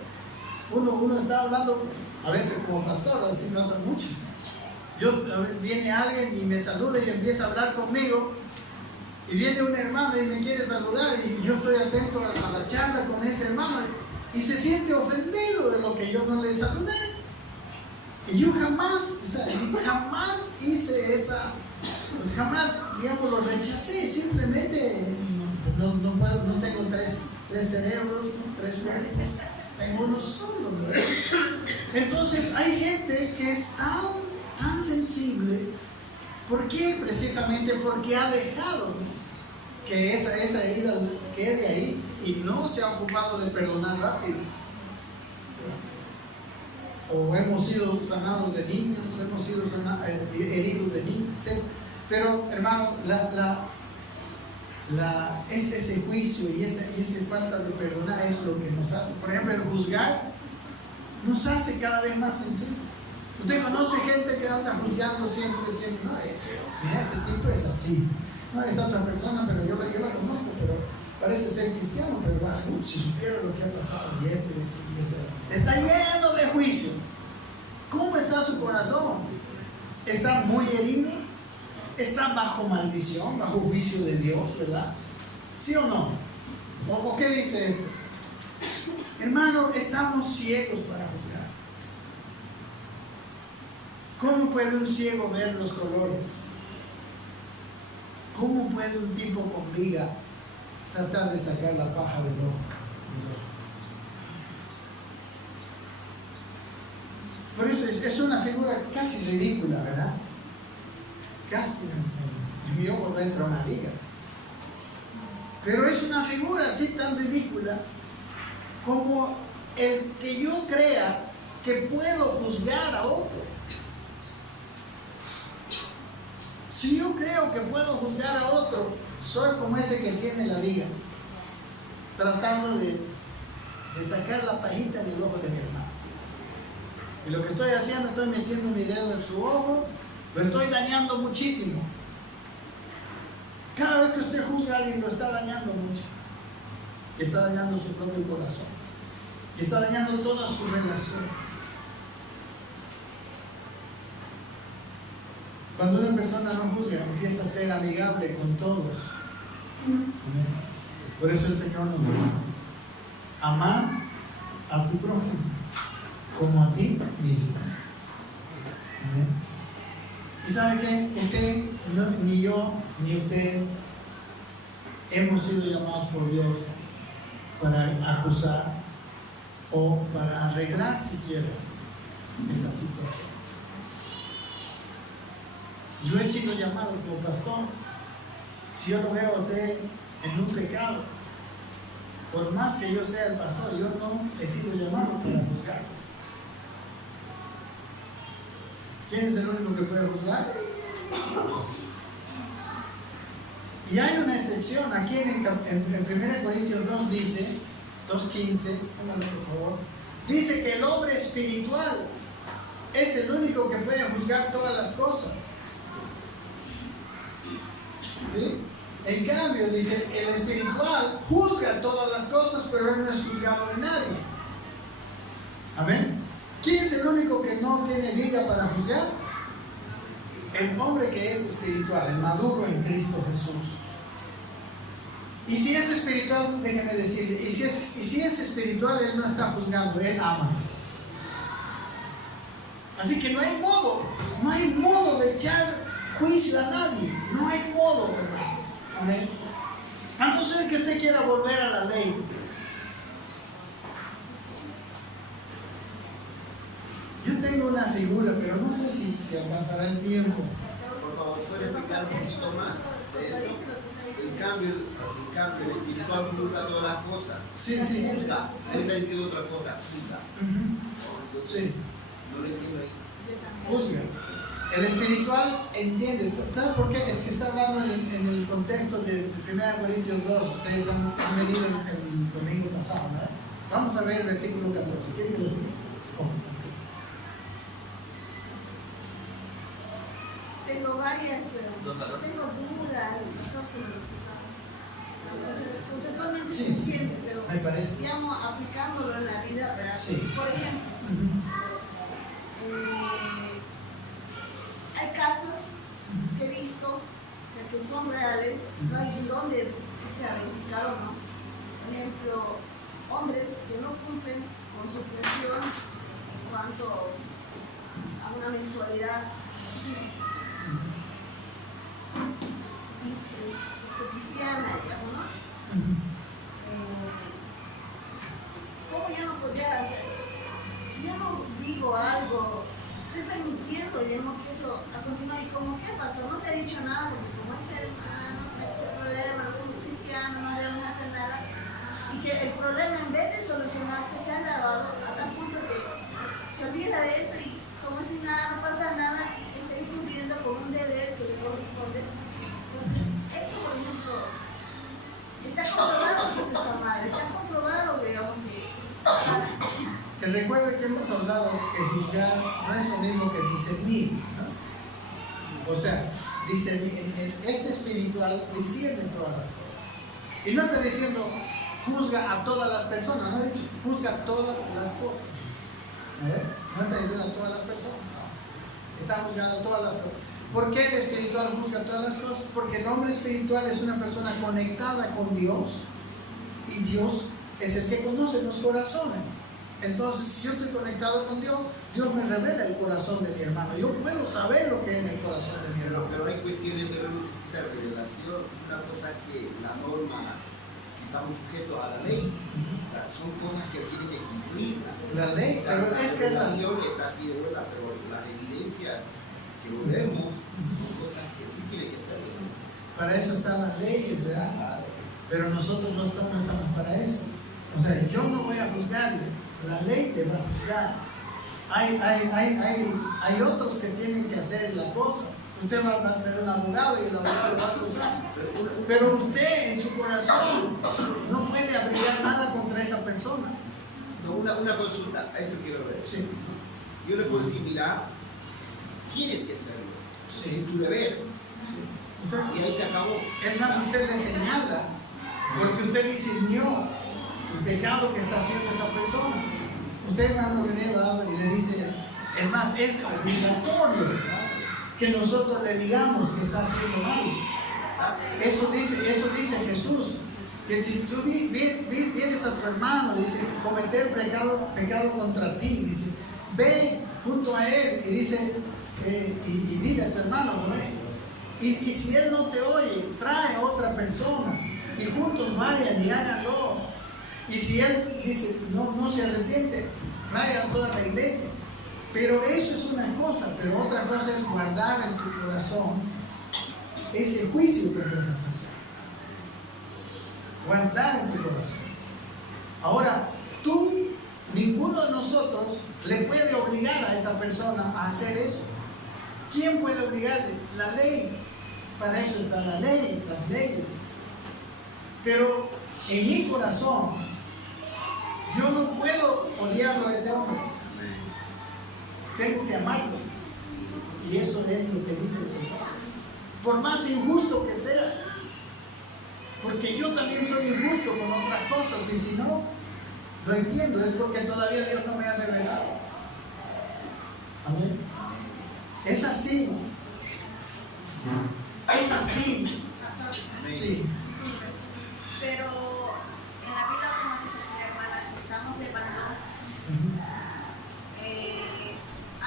uno está hablando, a veces como pastor, así pasa mucho. Viene alguien y me saluda y empieza a hablar conmigo, y viene un hermano y me quiere saludar, y yo estoy atento a la charla con ese hermano, y se siente ofendido de lo que yo no le saludé. Y yo jamás hice esa, jamás, digamos, lo rechacé. Simplemente no tengo tres cerebros, tres cuerpos, tengo uno solo, ¿verdad? Entonces hay gente que es tan sensible. ¿Por qué? Precisamente porque ha dejado que esa herida quede ahí y no se ha ocupado de perdonar rápido. O hemos sido sanados de niños, hemos sido heridos de niños, etc. Pero, hermano, es ese juicio y esa falta de perdonar es lo que nos hace. Por ejemplo, el juzgar nos hace cada vez más sensibles. Usted conoce gente que anda juzgando siempre, no, mira, este tipo es así. No, esta otra persona, pero yo la conozco, pero parece ser cristiano, pero si supiera lo que ha pasado y esto. Está lleno de juicio. ¿Cómo está su corazón? ¿Está muy herido? ¿Está bajo maldición, bajo juicio de Dios, verdad? ¿Sí o no? ¿O qué dice esto? Hermano, estamos ciegos para juzgar. ¿Cómo puede un ciego ver los colores? ¿Cómo puede un tipo con viga tratar de sacar la paja del ojo? Por eso es una figura casi ridícula, ¿verdad? Casi en mi ojo entra una viga. Pero es una figura así tan ridícula como el que yo crea que puedo juzgar a otro. Si yo creo que puedo juzgar a otro, soy como ese que tiene la viga, tratando de sacar la pajita en el ojo de mi hermano. Y lo que estoy haciendo, estoy metiendo mi dedo en su ojo, lo estoy dañando muchísimo. Cada vez que usted juzga a alguien, lo está dañando mucho. Y está dañando su propio corazón. Y está dañando todas sus relaciones. Cuando una persona no juzga, empieza a ser amigable con todos. Por eso el Señor nos dijo: amar a tu prójimo como a ti mismo. ¿Y sabe qué? Usted, ni yo, ni usted hemos sido llamados por Dios para acusar o para arreglar siquiera esa situación. Yo he sido llamado como pastor. Si yo lo veo a usted en un pecado, por más que yo sea el pastor, yo no he sido llamado para juzgar. ¿Quién es el único que puede juzgar? Y hay una excepción. Aquí en 1 Corintios 2 dice, 2:15, póngalo por favor, dice que el hombre espiritual es el único que puede juzgar todas las cosas. ¿Sí? En cambio, dice, el espiritual juzga todas las cosas, pero él no es juzgado de nadie. Amén. ¿Quién es el único que no tiene viga para juzgar? El hombre que es espiritual, el maduro en Cristo Jesús. Y si es espiritual, déjeme decirle, y si es espiritual, él no está juzgando, él ama. Así que no hay modo de echar juicio a nadie, no hay modo, hermano. Amén. A no ser que usted quiera volver a la ley. Yo tengo una figura, pero no sé si alcanzará el tiempo. puede explicar un poquito más de eso. En cambio, el espiritual juzga todas las cosas. Sí. Juzga. Él está diciendo otra cosa. Juzga. Entonces, Sí. no lo entiendo ahí. Juzga. El espiritual entiende. ¿Sabe por qué? Es que está hablando en el contexto de 1 Corintios 2. Ustedes han venido el domingo pasado, ¿verdad? Vamos a ver el versículo 14. ¿Quieren que lo explique? Tengo varias, ¿2:14? tengo dudas, conceptualmente Sí, suficiente, pero me parece. digamos, aplicándolo en la vida, ¿verdad? Sí. Por ejemplo, hay casos que he visto, o sea, que son reales, no hay en donde se ha verificado, ¿no? Por ejemplo, hombres que no cumplen con su función en cuanto a una mensualidad cristiana, digamos, ¿no? ¿Cómo yo no podría, o sea, si yo no digo algo, estoy permitiendo, digamos, que eso a continuar, y como que, pastor, no se ha dicho nada, porque como es hermano, no hay ese problema, no somos cristianos, no debemos hacer nada, y que el problema, en vez de solucionarse, se ha agravado a tal punto que se olvida de eso y como si nada, no pasa nada, y está incumpliendo con un deber que le corresponde. Entonces, eso, por ejemplo, está comprobado que eso está mal, está comprobado, digamos, Que recuerde que hemos hablado que juzgar no es lo mismo que discernir, ¿no? O sea, este espiritual discierne todas las cosas. Y no está diciendo juzga a todas las personas, no ha dicho juzga a todas las cosas. No está diciendo a todas las personas, no. Está juzgando a todas las cosas. ¿Por qué el espiritual juzga todas las cosas? Porque el hombre espiritual es una persona conectada con Dios y Dios es el que conoce los corazones. Entonces, si yo estoy conectado con Dios, Dios me revela el corazón de mi hermano. Yo puedo saber lo que es el corazón de mi hermano. Pero hay cuestiones que no necesitan revelación. Una cosa que la norma, estamos sujetos a la ley. O sea, son cosas que tienen que cumplir. La ley, o sea, pero la es que la revelación está así de buena, pero la evidencia que lo vemos son cosas que sí tienen que ser. para eso están las leyes, ¿verdad? Pero nosotros no estamos para eso. O sea, yo no voy a juzgarle, la ley te va a juzgar. Hay otros que tienen que hacer la cosa. Usted va a tener un abogado y el abogado lo va a acusar. Pero usted en su corazón no puede abrigar nada contra esa persona. No, una consulta, a eso quiero ver. Sí. Yo le puedo decir, mira, tienes que hacerlo. Sí. Es tu deber. Sí. Y ahí se acabó. Es más, usted le señala, porque usted discernió el pecado que está haciendo esa persona. Usted, hermano René, y le dice, es más, es obligatorio, ¿verdad?, que nosotros le digamos que está haciendo mal. Eso dice Jesús, que si tú vienes a tu hermano, dice, cometer pecado contra ti, dice, ve junto a él y dice, y dile a tu hermano, ¿no? Y si él no te oye, trae a otra persona y juntos vayan y háganlo. Y si él dice, no se arrepiente, trae a toda la iglesia. Pero eso es una cosa, pero otra cosa es guardar en tu corazón ese juicio que tú estás haciendo. Guardar en tu corazón. Ahora, ninguno de nosotros le puede obligar a esa persona a hacer eso. ¿Quién puede obligarle? La ley. Para eso está la ley, las leyes. Pero en mi corazón, yo no puedo odiarlo a ese hombre. Tengo que amarlo. Y eso es lo que dice el Señor. Por más injusto que sea. Porque yo también soy injusto con otras cosas. Y si no lo entiendo, es porque todavía Dios no me ha revelado. Amén. Es así. Es así. Sí. Pero en la vida, como dice mi hermana, estamos llevando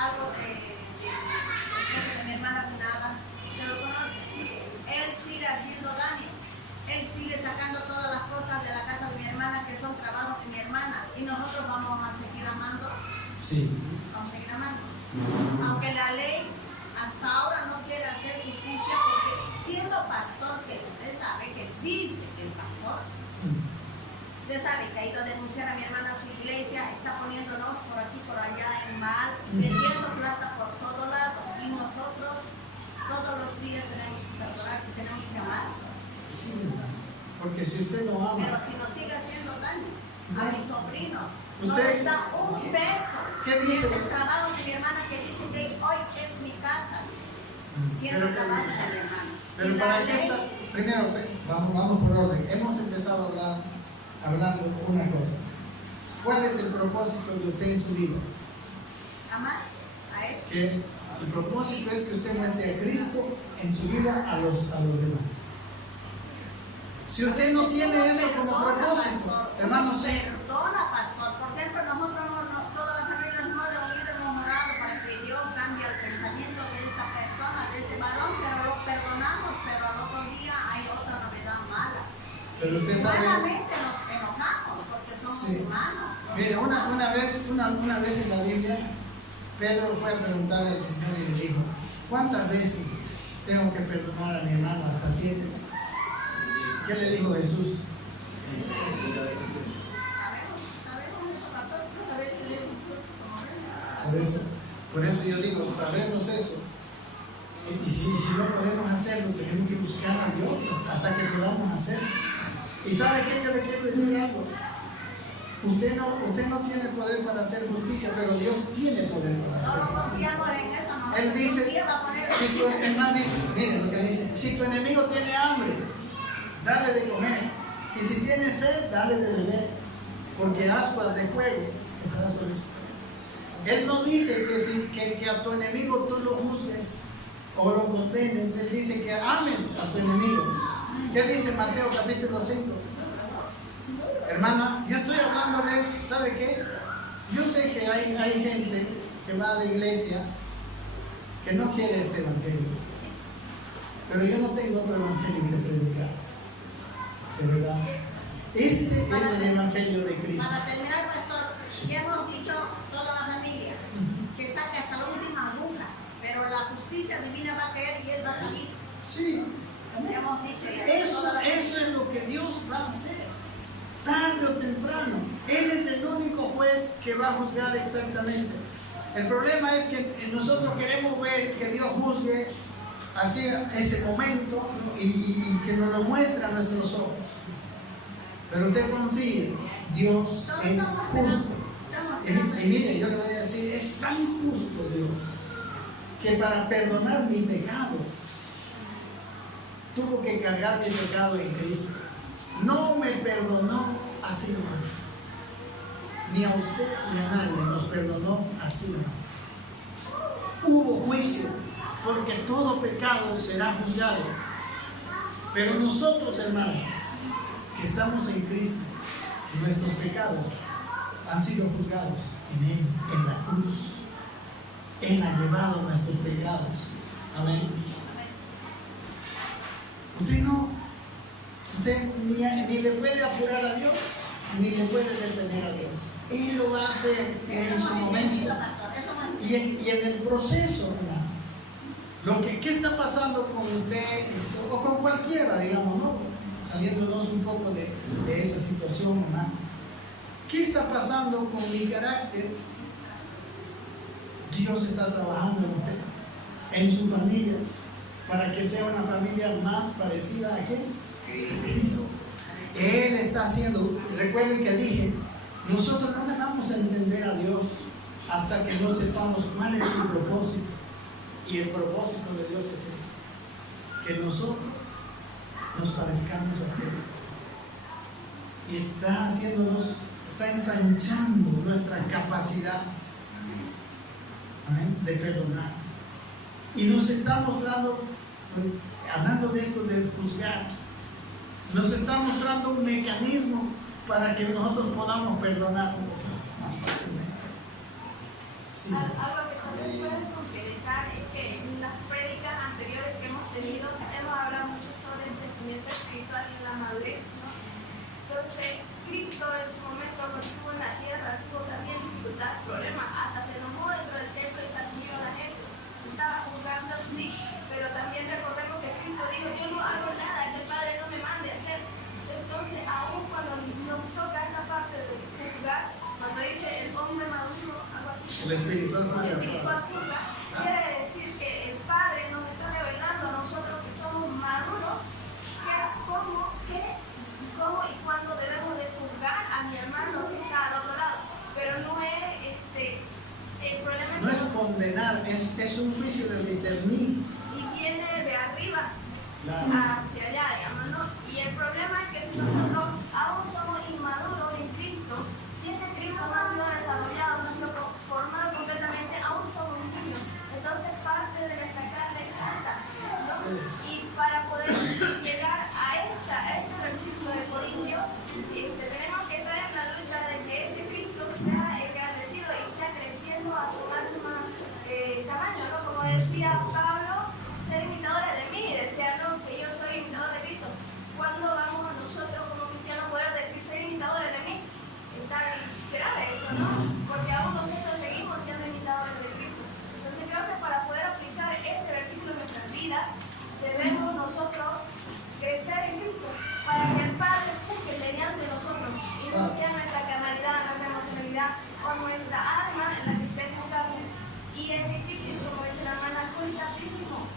algo de mi hermana Nada, que lo conoce. Él sigue haciendo daño. Él sigue sacando todas las cosas de la casa de mi hermana que son trabajos de mi hermana. Y nosotros vamos a seguir amando. Sí. Vamos a seguir amando. Aunque la ley hasta ahora no quiere hacer justicia. Usted sabe que ha ido a denunciar a mi hermana a su iglesia, está poniéndonos por aquí, por allá en mal, y pidiendo plata por todo lado. Y nosotros todos los días tenemos que perdonar y tenemos que amar. Sí, porque si usted no ama, Pero si nos sigue haciendo daño a mis sobrinos, no Usted- les da un peso. ¿Qué Y dice? es el trabajo de mi hermana que dice que hoy es mi casa, dice. Siendo el Pero- trabajo de mi hermana. pero Y la para qué ley, está, primero, vamos por orden. Hemos empezado a hablar, hablando una cosa. ¿Cuál es el propósito de usted en su vida? amar a él. Que el propósito es que usted muestre a Cristo en su vida a los demás. Si usted no tiene eso como propósito, hermano, sí. Perdona, pastor. Por ejemplo, nosotros, todas las familias no le hemos orado para que Dios cambie el pensamiento de esta persona, de este varón, pero lo perdonamos, pero al otro día hay otra novedad mala. Pero usted Y sabe- nuevamente nos enojamos porque somos Sí. humanos. Mire, una vez en la Biblia, Pedro fue a preguntarle al Señor y le dijo, ¿cuántas veces tengo que perdonar a mi hermano? ¿Hasta 7? ¿Qué le dijo Jesús? Sabemos eso, pastor, pero a veces leemos como ven. Por eso yo digo, sabemos eso. Y si no podemos hacerlo, tenemos que buscar a Dios hasta que podamos hacerlo. ¿Y sabe qué? Yo le quiero decir algo. Usted no tiene poder para hacer justicia, pero Dios tiene poder para hacer Solo justicia. confiamos en eso, no. Él dice, Un día va a poner si tu hermano dice, miren lo que dice, si tu enemigo tiene hambre, dale de comer. Y si tiene sed, dale de beber. Porque ascuas de fuego estará sobre su cabeza. Él no dice que a tu enemigo tú lo juzgues o lo condenes. Él dice que ames a tu enemigo. ¿Qué dice Mateo capítulo 5? Hermana, yo estoy hablándoles, ¿sabe qué? Yo sé que hay gente que va a la iglesia que no quiere este evangelio. Pero yo no tengo otro evangelio que predicar. De verdad. Este es el evangelio de Cristo. Para terminar, pastor, ya hemos dicho toda la familia que saque hasta la última aguja, pero la justicia divina va a caer y él va a salir. Sí. Ya hemos dicho ya. Eso es lo que Dios va a hacer. Tarde o temprano. Él es el único juez que va a juzgar exactamente. El problema es que nosotros queremos ver que Dios juzgue así ese momento y que nos lo muestre a nuestros ojos. Pero usted confíe, Dios es justo. Y mire, yo le voy a decir, es tan justo Dios que para perdonar mi pecado tuvo que cargar mi pecado en Cristo. No me perdonó así nomás. Ni a usted ni a nadie nos perdonó así nomás. Hubo juicio, porque todo pecado será juzgado. Pero nosotros, hermanos, que estamos en Cristo, nuestros pecados han sido juzgados en Él, en la cruz. Él ha llevado nuestros pecados. Amén. Usted ni le puede apurar a Dios, ni le puede detener a Dios. Él lo va a hacer en su momento. Y en el proceso, hermano. ¿Qué está pasando con usted o con cualquiera, digamos, ¿no? Saliéndonos un poco de esa situación, hermano. ¿Qué está pasando con mi carácter? Dios está trabajando en usted, en su familia, para que sea una familia más parecida a qué? Cristo. Él está haciendo, recuerden que dije, nosotros no le vamos a entender a Dios hasta que no sepamos cuál es su propósito. Y el propósito de Dios es eso, que nosotros nos parezcamos a Cristo. Y está haciéndonos, está ensanchando nuestra capacidad, ¿amén?, de perdonar. Y nos está mostrando, hablando de esto de juzgar, nos está mostrando un mecanismo para que nosotros podamos perdonar más fácilmente. Sí. Algo que también puedes complementar es que en las prédicas anteriores que hemos tenido hemos hablado mucho sobre el crecimiento espiritual y la madurez, ¿no? Entonces, Cristo en su momento cuando estuvo en la tierra tuvo también dificultades, problemas, hasta se enojó dentro del templo y sacudió a la gente. Estaba juzgando, sí, pero también recordemos que Cristo dijo, yo no hago nada que el Padre no me mande a hacer. Entonces, aún cuando nos toca El espiritual El juzga. espiritual juzga. Quiere decir que el Padre nos está revelando a nosotros que somos maduros, cómo y cuándo debemos de juzgar a mi hermano que está al otro lado. Pero no es el problema. No es condenar, es un juicio de discernir. Y viene de arriba Claro. hacia allá, digamos, ¿no? Y el problema es que si nosotros aún somos inmaduros en Cristo, si este Cristo no ha sido desarrollado, no ha sido formado completamente, aún somos niños. Entonces parte de nuestra carne es santa, ¿no? Sí. Y para poder llegar a este versículo de Corintio, tenemos que estar en la lucha de que este Cristo sea engrandecido y sea creciendo a su máximo tamaño, ¿no? Como decía Pablo, ser imitadores de mí, decía, ¿no? Que yo soy imitador de Cristo. ¿Cuándo vamos a nosotros como cristianos poder decir ser imitadores de mí? Está grave eso, ¿no? Porque aún nosotros seguimos siendo imitadores de Cristo. Entonces creo que para poder aplicar este versículo en nuestras vidas, debemos nosotros crecer en Cristo, para que el Padre juzgue mediante nosotros y no sea nuestra carnalidad, nuestra emocionalidad o nuestra alma en la que esté juzgando. Y es difícil, como dice la hermana, cuestísimo.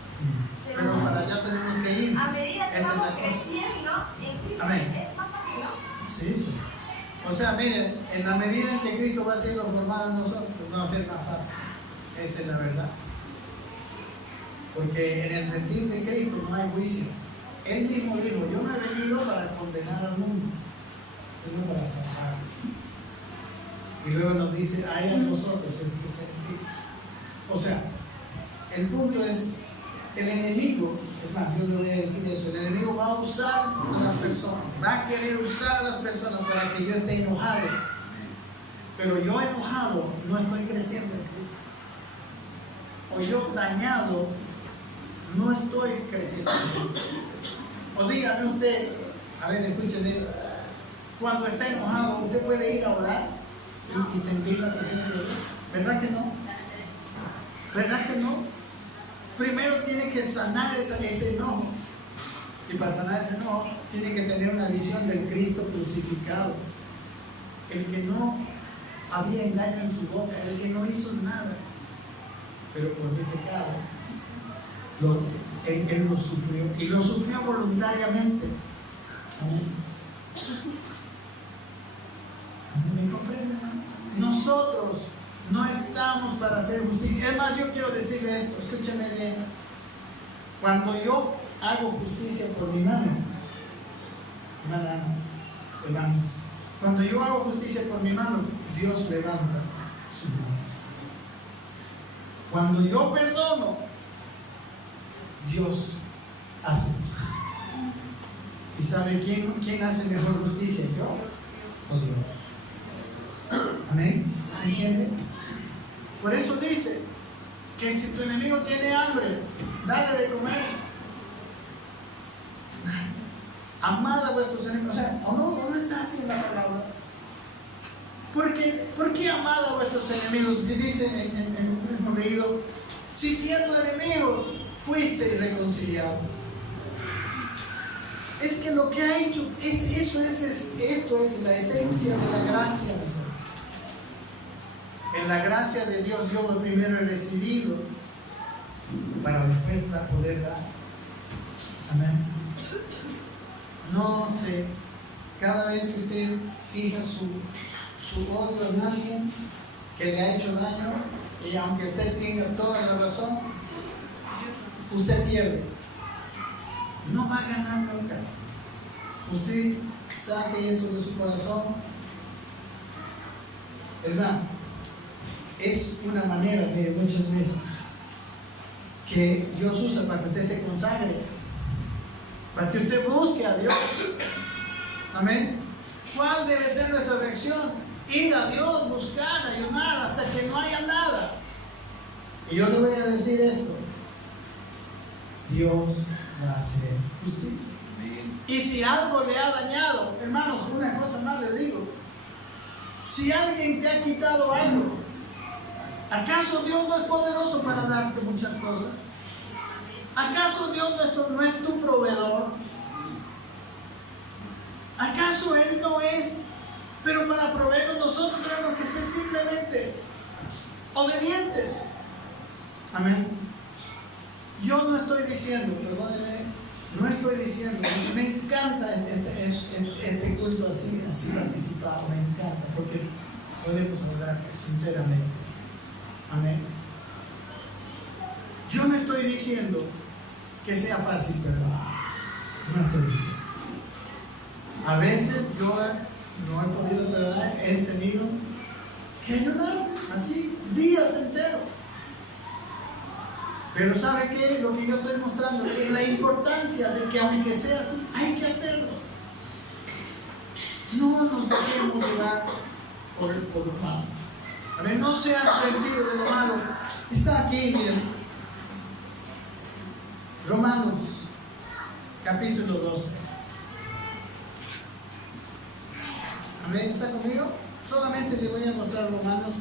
Pero para allá tenemos que ir. A medida que Esa es vamos la cosa. creciendo en Cristo, Amén. es más fácil, ¿no? Sí, pues. O sea, miren, en la medida en que Cristo va siendo formado en nosotros, no va a ser más fácil. Esa es la verdad. Porque en el sentir de Cristo no hay juicio. Él mismo dijo, yo no he venido para condenar al mundo, sino para salvar. Y luego nos dice, hay a nosotros este sentir. O sea, el punto es, el enemigo, es más, yo le voy a decir eso, el enemigo va a usar a las personas, va a querer usar a las personas para que yo esté enojado. Pero yo enojado no estoy creciendo en Cristo. O yo dañado no estoy creciendo en Cristo. O dígame usted, a ver, escúcheme, cuando está enojado, usted puede ir a orar y sentir la presencia de Dios. ¿Verdad que no? ¿Verdad que no? Primero tiene que sanar ese enojo. Y para sanar ese enojo, tiene que tener una visión del Cristo crucificado. El que no había engaño en su boca, el que no hizo nada. Pero por mi pecado, él lo sufrió. Y lo sufrió voluntariamente. Amén. ¿Me comprenden? Nosotros no estamos para hacer justicia. Es más, yo quiero decirle esto, escúchame bien. Cuando yo hago justicia por mi mano, hermanos, cuando yo hago justicia por mi mano, Dios levanta su mano. Cuando yo perdono, Dios hace justicia. ¿Y sabe quién hace mejor justicia? ¿Yo o Dios? Amén. ¿Entiende? Por eso dice que si tu enemigo tiene hambre, dale de comer. Amad a vuestros enemigos. O sea, no está así en la palabra. ¿Por qué amad a vuestros enemigos? Si dice en el leído, si siendo enemigos fuisteis reconciliados. Es que lo que ha hecho, esto es la esencia de la gracia, mis hermanos. En la gracia de Dios yo lo primero he recibido para después poder dar. Amén. No sé, cada vez que usted fija su odio en alguien que le ha hecho daño, y aunque usted tenga toda la razón, usted pierde. No va a ganar nunca. Usted saque eso de su corazón. Es más, es una manera de muchas veces que Dios usa para que usted se consagre, para que usted busque a Dios. Amén. ¿Cuál debe ser nuestra reacción? Ir a Dios, buscar, ayunar hasta que no haya nada. Y yo le voy a decir esto: Dios va a hacer justicia. Y si algo le ha dañado, hermanos, una cosa más les digo: si alguien te ha quitado algo, ¿acaso Dios no es poderoso para darte muchas cosas? ¿Acaso Dios no es tu proveedor? ¿Acaso Él no es? Pero para proveernos nosotros tenemos que ser simplemente obedientes. Amén. Yo no estoy diciendo, perdónenme, no estoy diciendo, me encanta este culto así participado, me encanta, porque podemos hablar sinceramente. Amén. Yo no estoy diciendo que sea fácil, perdón. No estoy diciendo. A veces yo no he podido, ¿verdad? He tenido que ayudar así, días enteros. Pero ¿sabe qué? Lo que yo estoy mostrando es la importancia de que aunque sea así, hay que hacerlo. No nos dejemos llevar por lo malo. A ver, no seas vencido de lo malo. Está aquí, miren. Romanos, capítulo 12. Amén, ¿está conmigo? Solamente le voy a mostrar Romanos,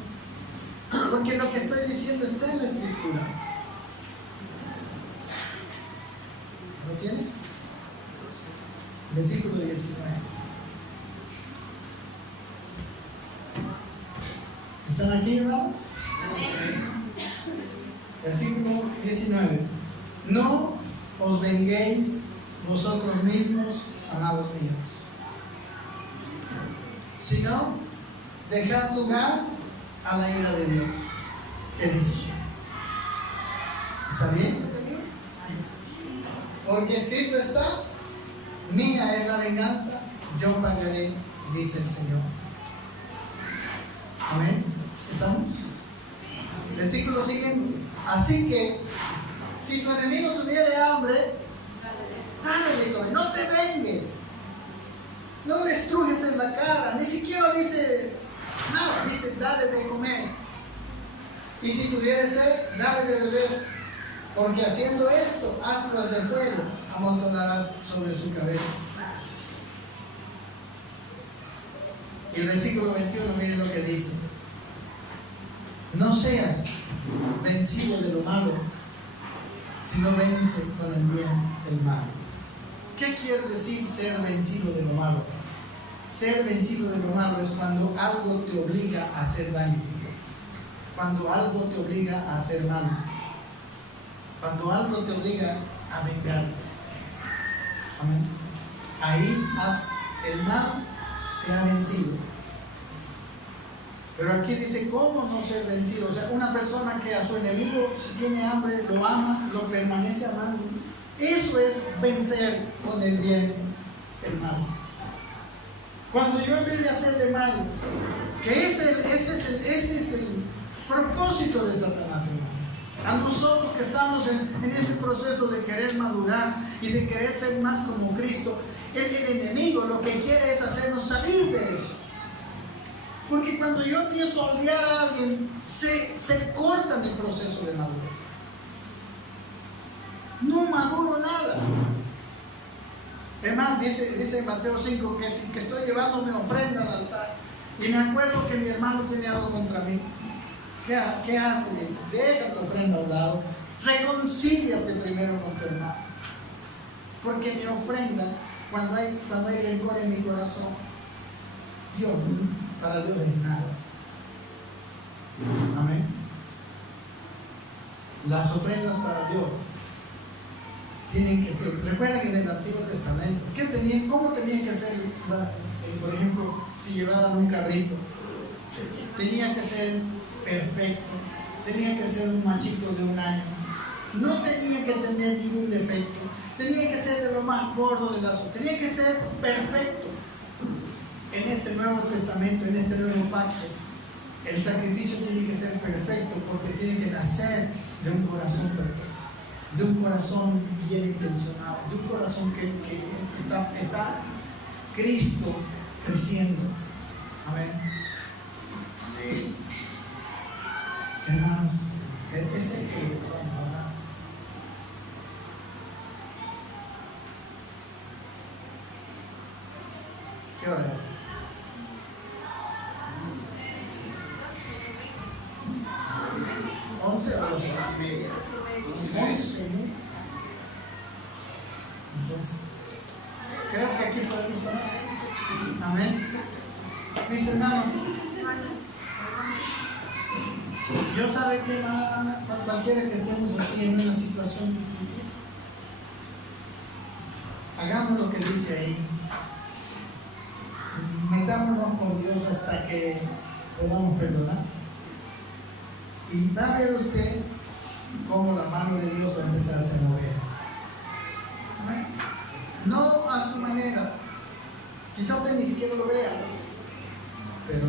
porque lo que estoy diciendo está en la Escritura. ¿Lo tiene? Versículo 19. ¿Están aquí, hermanos? Versículo 19. No os venguéis vosotros mismos, amados míos, sino dejad lugar a la ira de Dios. ¿Qué dice? ¿Está bien lo que digo? Porque escrito está: mía es la venganza, yo pagaré, dice el Señor. Amén. ¿Estamos? Versículo siguiente. Así que, si tu enemigo tuviera hambre, dale de comer, no te vengues. No le estrujes en la cara, ni siquiera dice nada, dice dale de comer. Y si tuviera sed, dale de beber, porque haciendo esto, ascuas de fuego amontonarás sobre su cabeza. Y el versículo 21, miren lo que dice: no seas vencido de lo malo, sino vence con el bien el mal. ¿Qué quiere decir ser vencido de lo malo? Ser vencido de lo malo es cuando algo te obliga a hacer daño, cuando algo te obliga a hacer mal, cuando algo te obliga a vengarte. Amén. Ahí el mal te ha vencido. Pero aquí dice cómo no ser vencido. O sea, una persona que a su enemigo, si tiene hambre, lo ama, lo permanece amando. Eso es vencer con el bien el mal. Cuando yo, en vez de hacerle mal, que ese es el propósito de Satanás, hermano. A nosotros que estamos en ese proceso de querer madurar y de querer ser más como Cristo, el enemigo lo que quiere es hacernos salir de eso. Porque cuando yo empiezo a odiar a alguien, se corta mi proceso de madurez. No maduro nada. Es más, dice en Mateo 5 que estoy llevando mi ofrenda al altar y me acuerdo que mi hermano tiene algo contra mí. ¿Qué hace? Dice, deja tu ofrenda a un lado, reconcíliate primero con tu hermano. Porque mi ofrenda, cuando hay rencor en mi corazón, para Dios es nada. Amén. Las ofrendas para Dios tienen que ser, recuerden en el Antiguo Testamento, ¿cómo tenían que ser? Por ejemplo, si llevaban un cabrito, tenía que ser perfecto, tenía que ser un machito de 1 año, no tenía que tener ningún defecto, tenía que ser de lo más gordo de la sociedad, tenía que ser perfecto. En este Nuevo Testamento, en este nuevo pacto, el sacrificio tiene que ser perfecto porque tiene que nacer de un corazón perfecto, de un corazón bien intencionado, de un corazón que está Cristo creciendo. Amén. Amén. Hermanos, es el que estamos hablando. ¿Qué hora es? 11 o 12. 11. Entonces, creo que aquí podemos parar. Amén. Mis hermanos, Yo sabe que para cualquiera que estemos así en una situación difícil, hagamos lo que dice ahí. Metámonos con Dios hasta que podamos perdonar. Y va a ver usted cómo la mano de Dios va a empezar a mover. ¿Amén? No a su manera. Quizá usted ni siquiera lo vea, pero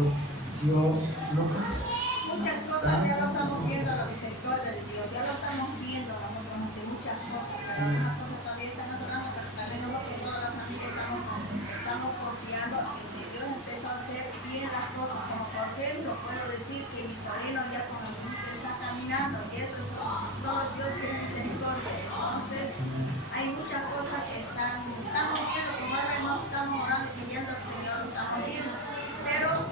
Dios lo hace. Muchas cosas ya lo estamos viendo a la misericordia de Dios, ya lo estamos viendo nosotros de muchas cosas, pero algunas cosas todavía están atorando, pero también nosotros, toda la familia, estamos confiando en que Dios empezó a hacer bien las cosas. Como por ejemplo, puedo decir que mi sobrino ya con el mundo está caminando, y eso solo Dios tiene misericordia. Entonces, hay muchas cosas que estamos viendo, como hermanos, estamos orando y pidiendo al Señor, lo estamos viendo. Pero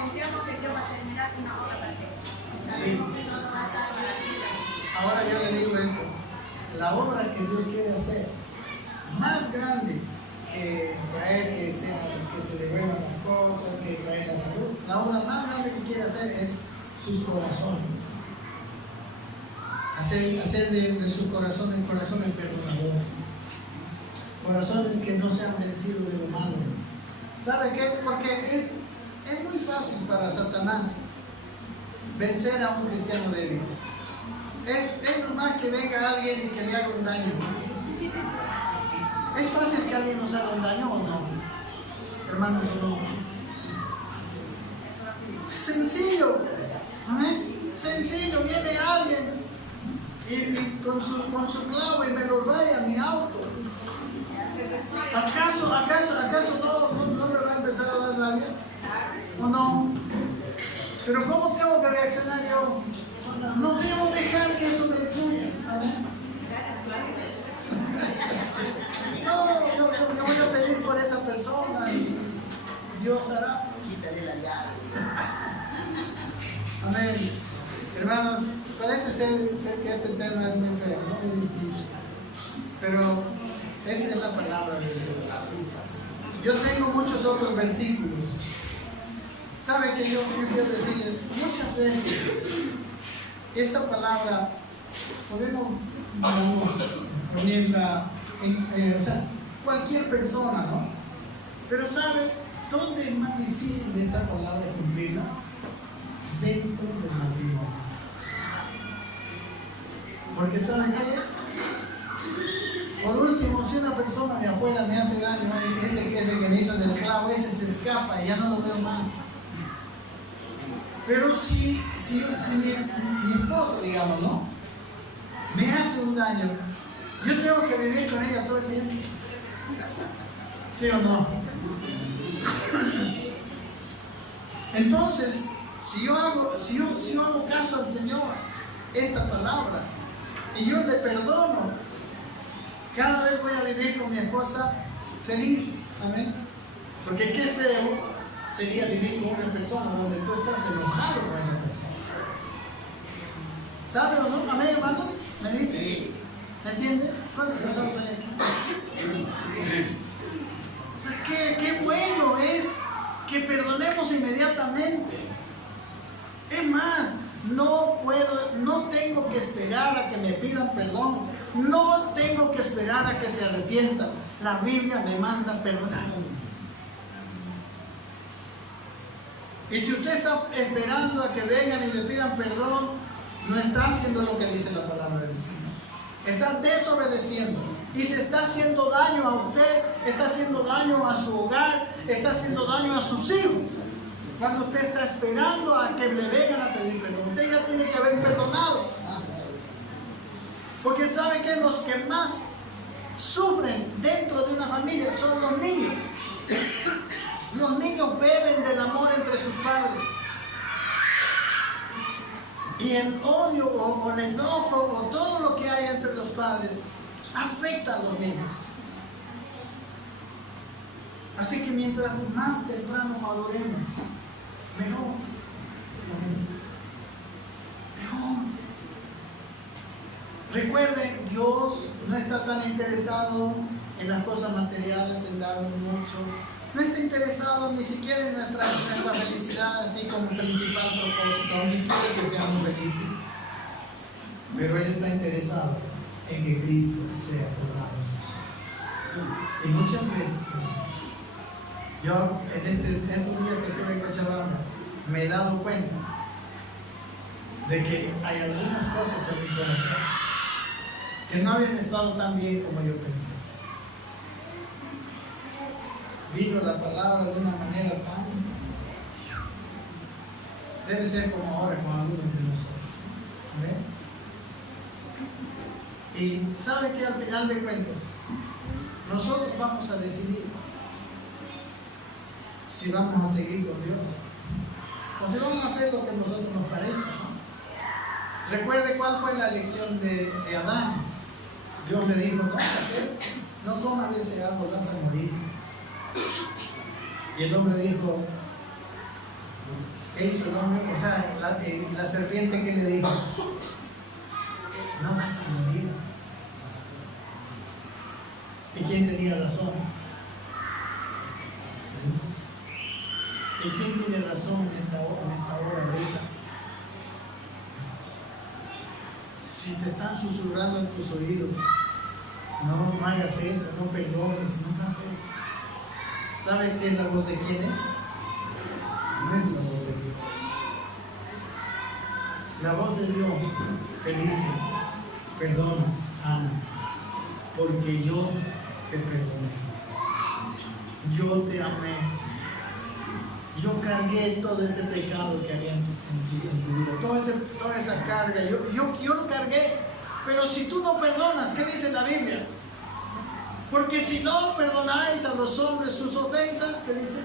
confiamos que Dios va a terminar una obra perfecta. Sabemos que todo va a estar para bien. Ahora yo le digo esto, la obra que Dios quiere hacer, más grande que traer que se devuelvan las cosas, que traer la salud, la obra más grande que quiere hacer es sus corazones. Hacer de sus corazones perdonadores. Corazones que no se han vencido de lo malo. ¿Sabe qué? Porque es muy fácil para Satanás vencer a un cristiano débil. Es normal que venga alguien y que le haga un daño. ¿Es fácil que alguien nos haga un daño o no? Hermanos, no. Sencillo. ¿Eh? Sencillo, viene alguien y con su clavo y me lo raya mi auto. ¿Acaso no me va a empezar a dar rabia? ¿O no? Pero ¿cómo tengo que reaccionar yo? No debo dejar que eso me influya. No, yo voy a pedir por esa persona y Dios hará. Quítale la llave. Amén. Hermanos, parece ser que este tema es muy feo, ¿no? Muy difícil. Pero esa es la palabra de Dios. Yo tengo muchos otros versículos. ¿Sabe que yo quiero decirle? Muchas veces esta palabra podemos ponerla o sea, cualquier persona, ¿no? Pero ¿sabe dónde es más difícil esta palabra cumplirla? Dentro del matrimonio. Porque ¿saben qué? Por último, si una persona de afuera me hace daño, ese que me hizo del clavo, ese se escapa y ya no lo veo más. Pero si mi esposa, digamos, ¿no? Me hace un daño, yo tengo que vivir con ella todo el tiempo. ¿Sí o no? Entonces, si yo hago caso al Señor, esta palabra, y yo le perdono, cada vez voy a vivir con mi esposa feliz. Amén. Porque qué feo sería vivir con una persona donde tú estás enojado con esa persona. ¿Sabe o no? Amén, hermano. ¿Me dice? Sí. ¿Me entiende? ¿Cuántos casados hay aquí? O sea, qué bueno es que perdonemos inmediatamente. Es más, no tengo que esperar a que me pidan perdón. No tengo que esperar a que se arrepientan. La Biblia me manda perdonar. Y si usted está esperando a que vengan y le pidan perdón, no está haciendo lo que dice la palabra del Señor. Está desobedeciendo. Y se está haciendo daño a usted, está haciendo daño a su hogar, está haciendo daño a sus hijos. Cuando usted está esperando a que le vengan a pedir perdón, usted ya tiene que haber perdonado. Porque sabe que los que más sufren dentro de una familia son los niños. Los niños beben del amor entre sus padres. Y el odio o el enojo o todo lo que hay entre los padres afecta a los niños. Así que mientras más temprano maduremos, mejor. Recuerden, Dios no está tan interesado en las cosas materiales, en darnos mucho, No está interesado ni siquiera en nuestra felicidad así como principal propósito, ni quiere que seamos felices. Pero Él está interesado en que Cristo sea formado en nosotros. Y muchas veces, yo en estos días que estuve en Cochabamba, me he dado cuenta de que hay algunas cosas en mi corazón que no habían estado tan bien como yo pensé. Vino la palabra de una manera tan... Debe ser como ahora con algunos de nosotros. ¿Ve? Y ¿sabe qué? Al final de cuentas, nosotros vamos a decidir si vamos a seguir con Dios o si vamos a hacer lo que a nosotros nos parece, ¿no? Recuerde cuál fue la elección de Adán. Dios le dijo: no hagas esto, no comas de ese árbol, vas a morir. Y el hombre dijo: ¿qué hizo el hombre? O sea, la serpiente, ¿qué le dijo? No vas a morir. ¿Y quién tenía razón? ¿Y quién tiene razón en esta hora ahorita? Si te están susurrando en tus oídos, no hagas eso, no perdones, no hagas eso. ¿Sabe qué es la voz de quién es? No es la voz de Dios. La voz de Dios te dice: perdona, ama, porque yo te perdoné, yo te amé. Yo cargué todo ese pecado que había en tu vida, toda esa carga, yo cargué. Pero si tú no perdonas, ¿qué dice la Biblia? Porque si no perdonáis a los hombres sus ofensas, ¿qué dice?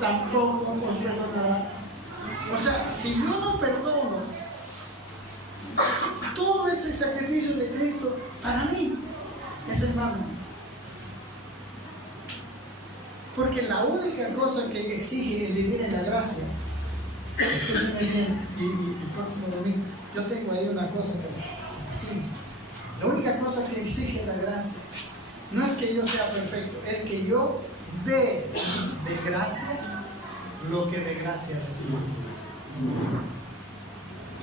Tampoco os perdonará. O sea, si yo no perdono, todo ese sacrificio de Cristo para mí es en vano. Porque la única cosa que exige el vivir en la gracia, escúcheme bien, y el próximo domingo, yo tengo ahí una cosa que sí, la única cosa que exige la gracia no es que yo sea perfecto, es que yo dé de gracia lo que de gracia recibo.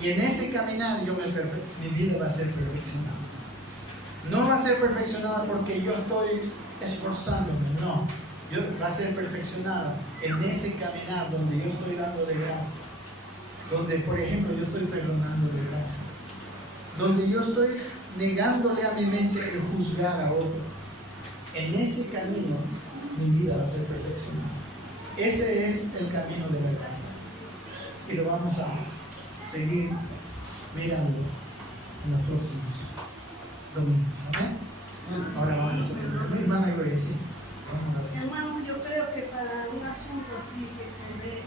Y en ese caminar mi vida va a ser perfeccionada. No va a ser perfeccionada porque yo estoy esforzándome, no. Va a ser perfeccionada en ese caminar donde yo estoy dando de gracia, donde por ejemplo yo estoy perdonando de gracia, donde yo estoy negándole a mi mente el juzgar a otro. En ese camino mi vida va a ser perfeccionada. Ese es el camino de la gracia y lo vamos a seguir mirando en los próximos domingos. ¿Amén? Ahora vamos a ver mi hermana Gloria, sí. Hermano, yo creo que para un asunto así que se ve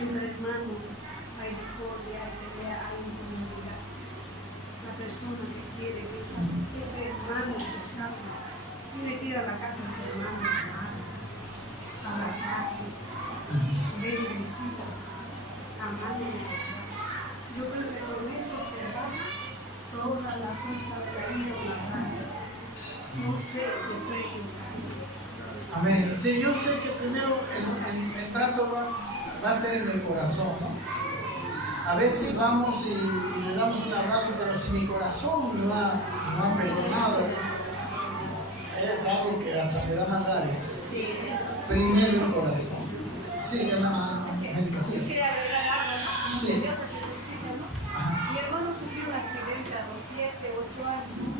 entre hermanos, hay discordia, hay pelea, hay incomodidad. La persona que quiere que ese hermano se salve, tiene que ir a la casa de su hermano, abrazarlo, bendecirlo, amarlo. Yo creo que con eso se baja toda la fuerza de la ira o la sangre. No sé, se puede quitar. Amén. Sí, yo sé que primero el trato va a ser en el corazón, ¿no? A veces vamos y le damos un abrazo, pero si mi corazón no ha perdonado, es algo que hasta me da más rabia. Sí, Primero el corazón. Sí, hermana Angélica, Yo sí. quería agregar algo, Sí. Dios hace justicia, ¿no? Mi hermano sufrió un accidente a los 7, 8 años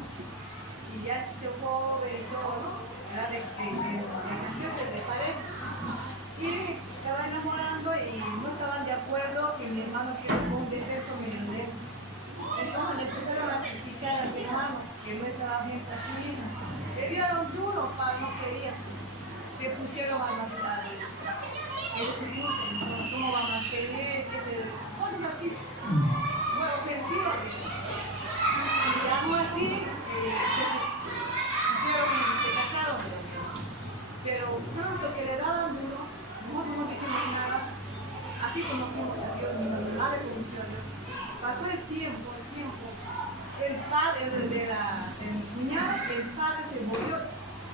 y ya se fue joven y todo, ¿no? Era de pared y estaba enamorando y no estaban de acuerdo que mi hermano quedó con un defecto millonero. Entonces le empezaron a criticar a mi hermano que no estaba bien con su hija. Le dieron duro, para no quería. Se pusieron a matar. ¿Cómo va a mantener? Cosas así, muy ofensivas. Y aún así, se casaron. Pero pronto que le daban duro, nosotros no dijimos nada. Así conocimos a Dios, mi madre conoció a Dios. Pasó el tiempo. El padre de mi cuñada, el padre se volvió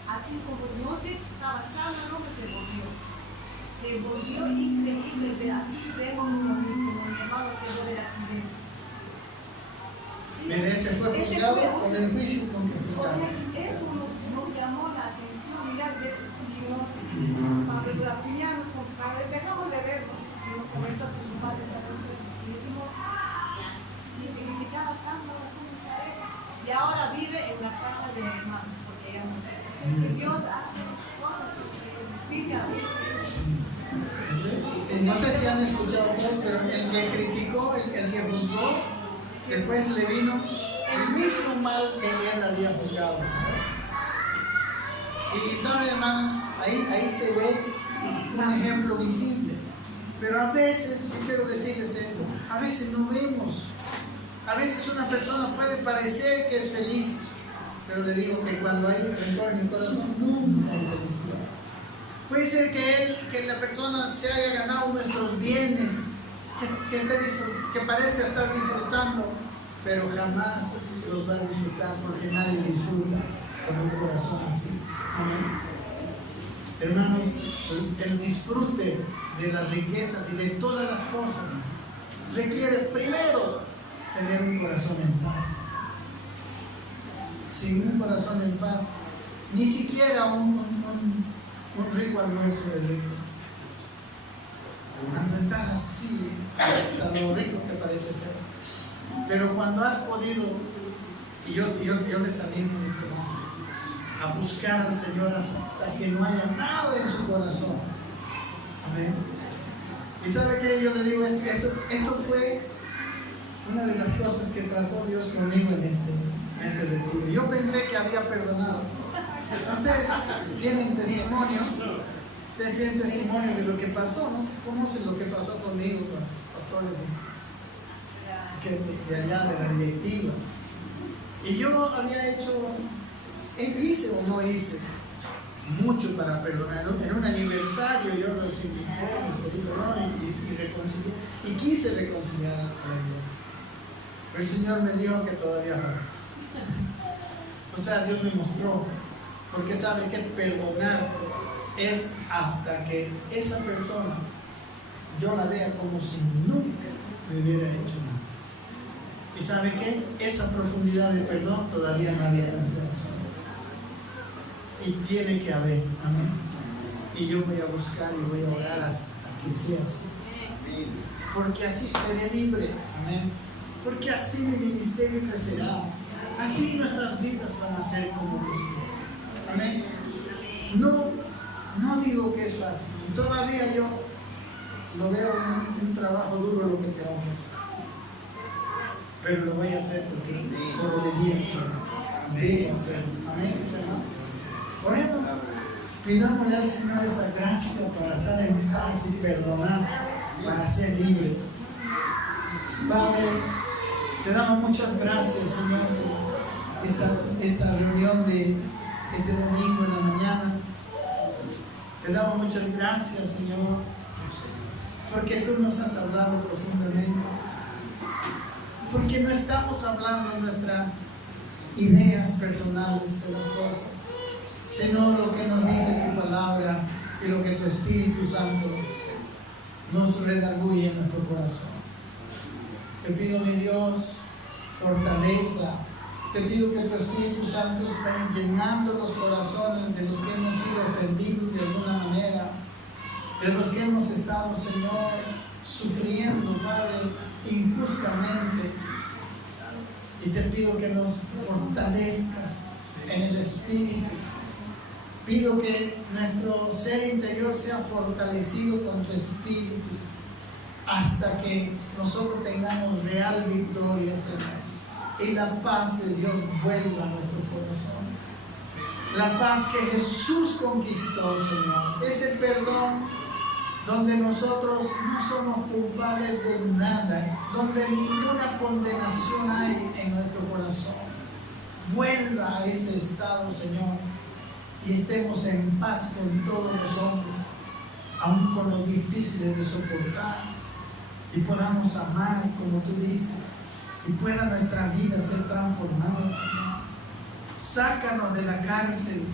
así como no sé, estaba sano, el hombre se volvió. del juicio con que O sea, eso nos llamó la atención. Mira, cuando la cuñada, dejamos de verlo, y nos comentó que su padre está dentro. Y dijimos, si te criticaba tanto a tu pareja, y ahora vive en la casa de mi hermano, porque ella no sé. Dios hace cosas de justicia. Sí, no sé si han escuchado otros, pero el que criticó, el que juzgó, después le vino el mismo mal que él había juzgado. Y saben, hermanos, ahí se ve un ejemplo visible. Pero a veces, yo quiero decirles esto, a veces no vemos. A veces una persona puede parecer que es feliz, pero le digo que cuando hay rencor en el corazón, nunca hay felicidad. Puede ser que la persona se haya ganado nuestros bienes, que parezca estar disfrutando, pero jamás los va a disfrutar porque nadie disfruta con un corazón así. Amén. Hermanos, el disfrute de las riquezas y de todas las cosas requiere primero tener un corazón en paz. Sin un corazón en paz, ni siquiera un rico almuerzo es rico. Cuando estás así, hasta lo rico te parece feo. Pero cuando has podido, y yo les animo, mis hermanos, a buscar al Señor hasta que no haya nada en su corazón. Amén. Y sabe que yo le digo, esto fue una de las cosas que trató Dios conmigo en este retiro. Yo pensé que había perdonado. Ustedes tienen testimonio de lo que pasó, ¿no? Conocen lo que pasó conmigo, con los pastores de allá, de la directiva. Y yo había hice o no hice mucho para perdonar. En un aniversario yo los invité, les pedí perdón y reconcilié, y quise reconciliar a la iglesia. Pero el Señor me dijo que todavía no. O sea, Dios me mostró, porque sabe que perdonar es hasta que esa persona yo la vea como si nunca me hubiera hecho nada. Y sabe que esa profundidad de perdón todavía no había en el corazón. Y tiene que haber, amén. Y yo voy a buscar y voy a orar hasta que sea así. Porque así seré libre, amén. Porque así mi ministerio crecerá. Así nuestras vidas van a ser como Dios. Amén. No digo que es fácil. Todavía yo lo veo un trabajo duro lo que tengo que hacer. Pero lo voy a hacer porque por obediencia debo hacerlo. Amén, hermano. Oremos, pidámosle al Señor esa gracia para estar en paz y perdonar, para ser libres. Padre, te damos muchas gracias, Señor, por esta reunión de este domingo en la mañana. Te damos muchas gracias, Señor, porque tú nos has hablado profundamente. Porque no estamos hablando de nuestras ideas personales de las cosas, sino lo que nos dice tu palabra y lo que tu Espíritu Santo nos redarguye en nuestro corazón. Te pido, mi Dios, fortaleza. Te pido que tu Espíritu Santo vaya llenando los corazones de los que hemos sido ofendidos de alguna manera, de los que hemos estado, Señor, sufriendo, Padre, injustamente. Y te pido que nos fortalezcas en el Espíritu. Pido que nuestro ser interior sea fortalecido con tu Espíritu hasta que nosotros tengamos real victoria, Señor, y la paz de Dios vuelva a nuestro corazón. La paz que Jesús conquistó, Señor, ese perdón donde nosotros no somos culpables de nada, donde ninguna condenación hay en nuestro corazón. Vuelva a ese estado, Señor, y estemos en paz con todos los hombres, aun con los difíciles de soportar, y podamos amar como tú dices, y pueda nuestra vida ser transformada, Señor. Sácanos de la cárcel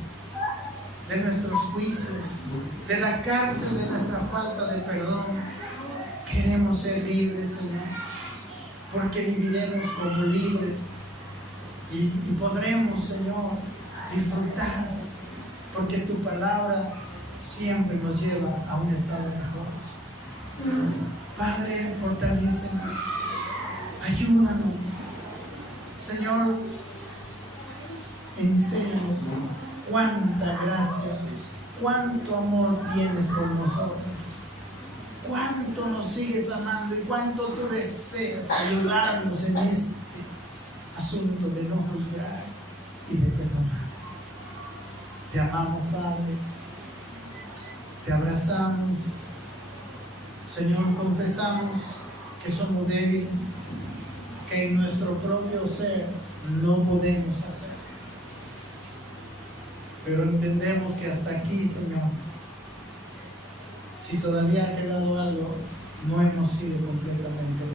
de nuestros juicios, de la cárcel de nuestra falta de perdón. Queremos ser libres, Señor, porque viviremos como libres. y podremos, Señor, disfrutar, porque tu palabra siempre nos lleva a un estado mejor. Padre, fortalécenos, ayúdanos. Señor, enséñanos cuánta gracia, cuánto amor tienes por nosotros, cuánto nos sigues amando y cuánto tú deseas ayudarnos en este asunto de no juzgar y de perdonar. Te amamos, Padre, te abrazamos. Señor, confesamos que somos débiles, que en nuestro propio ser no podemos hacer. Pero entendemos que hasta aquí, Señor, si todavía ha quedado algo, no hemos sido completamente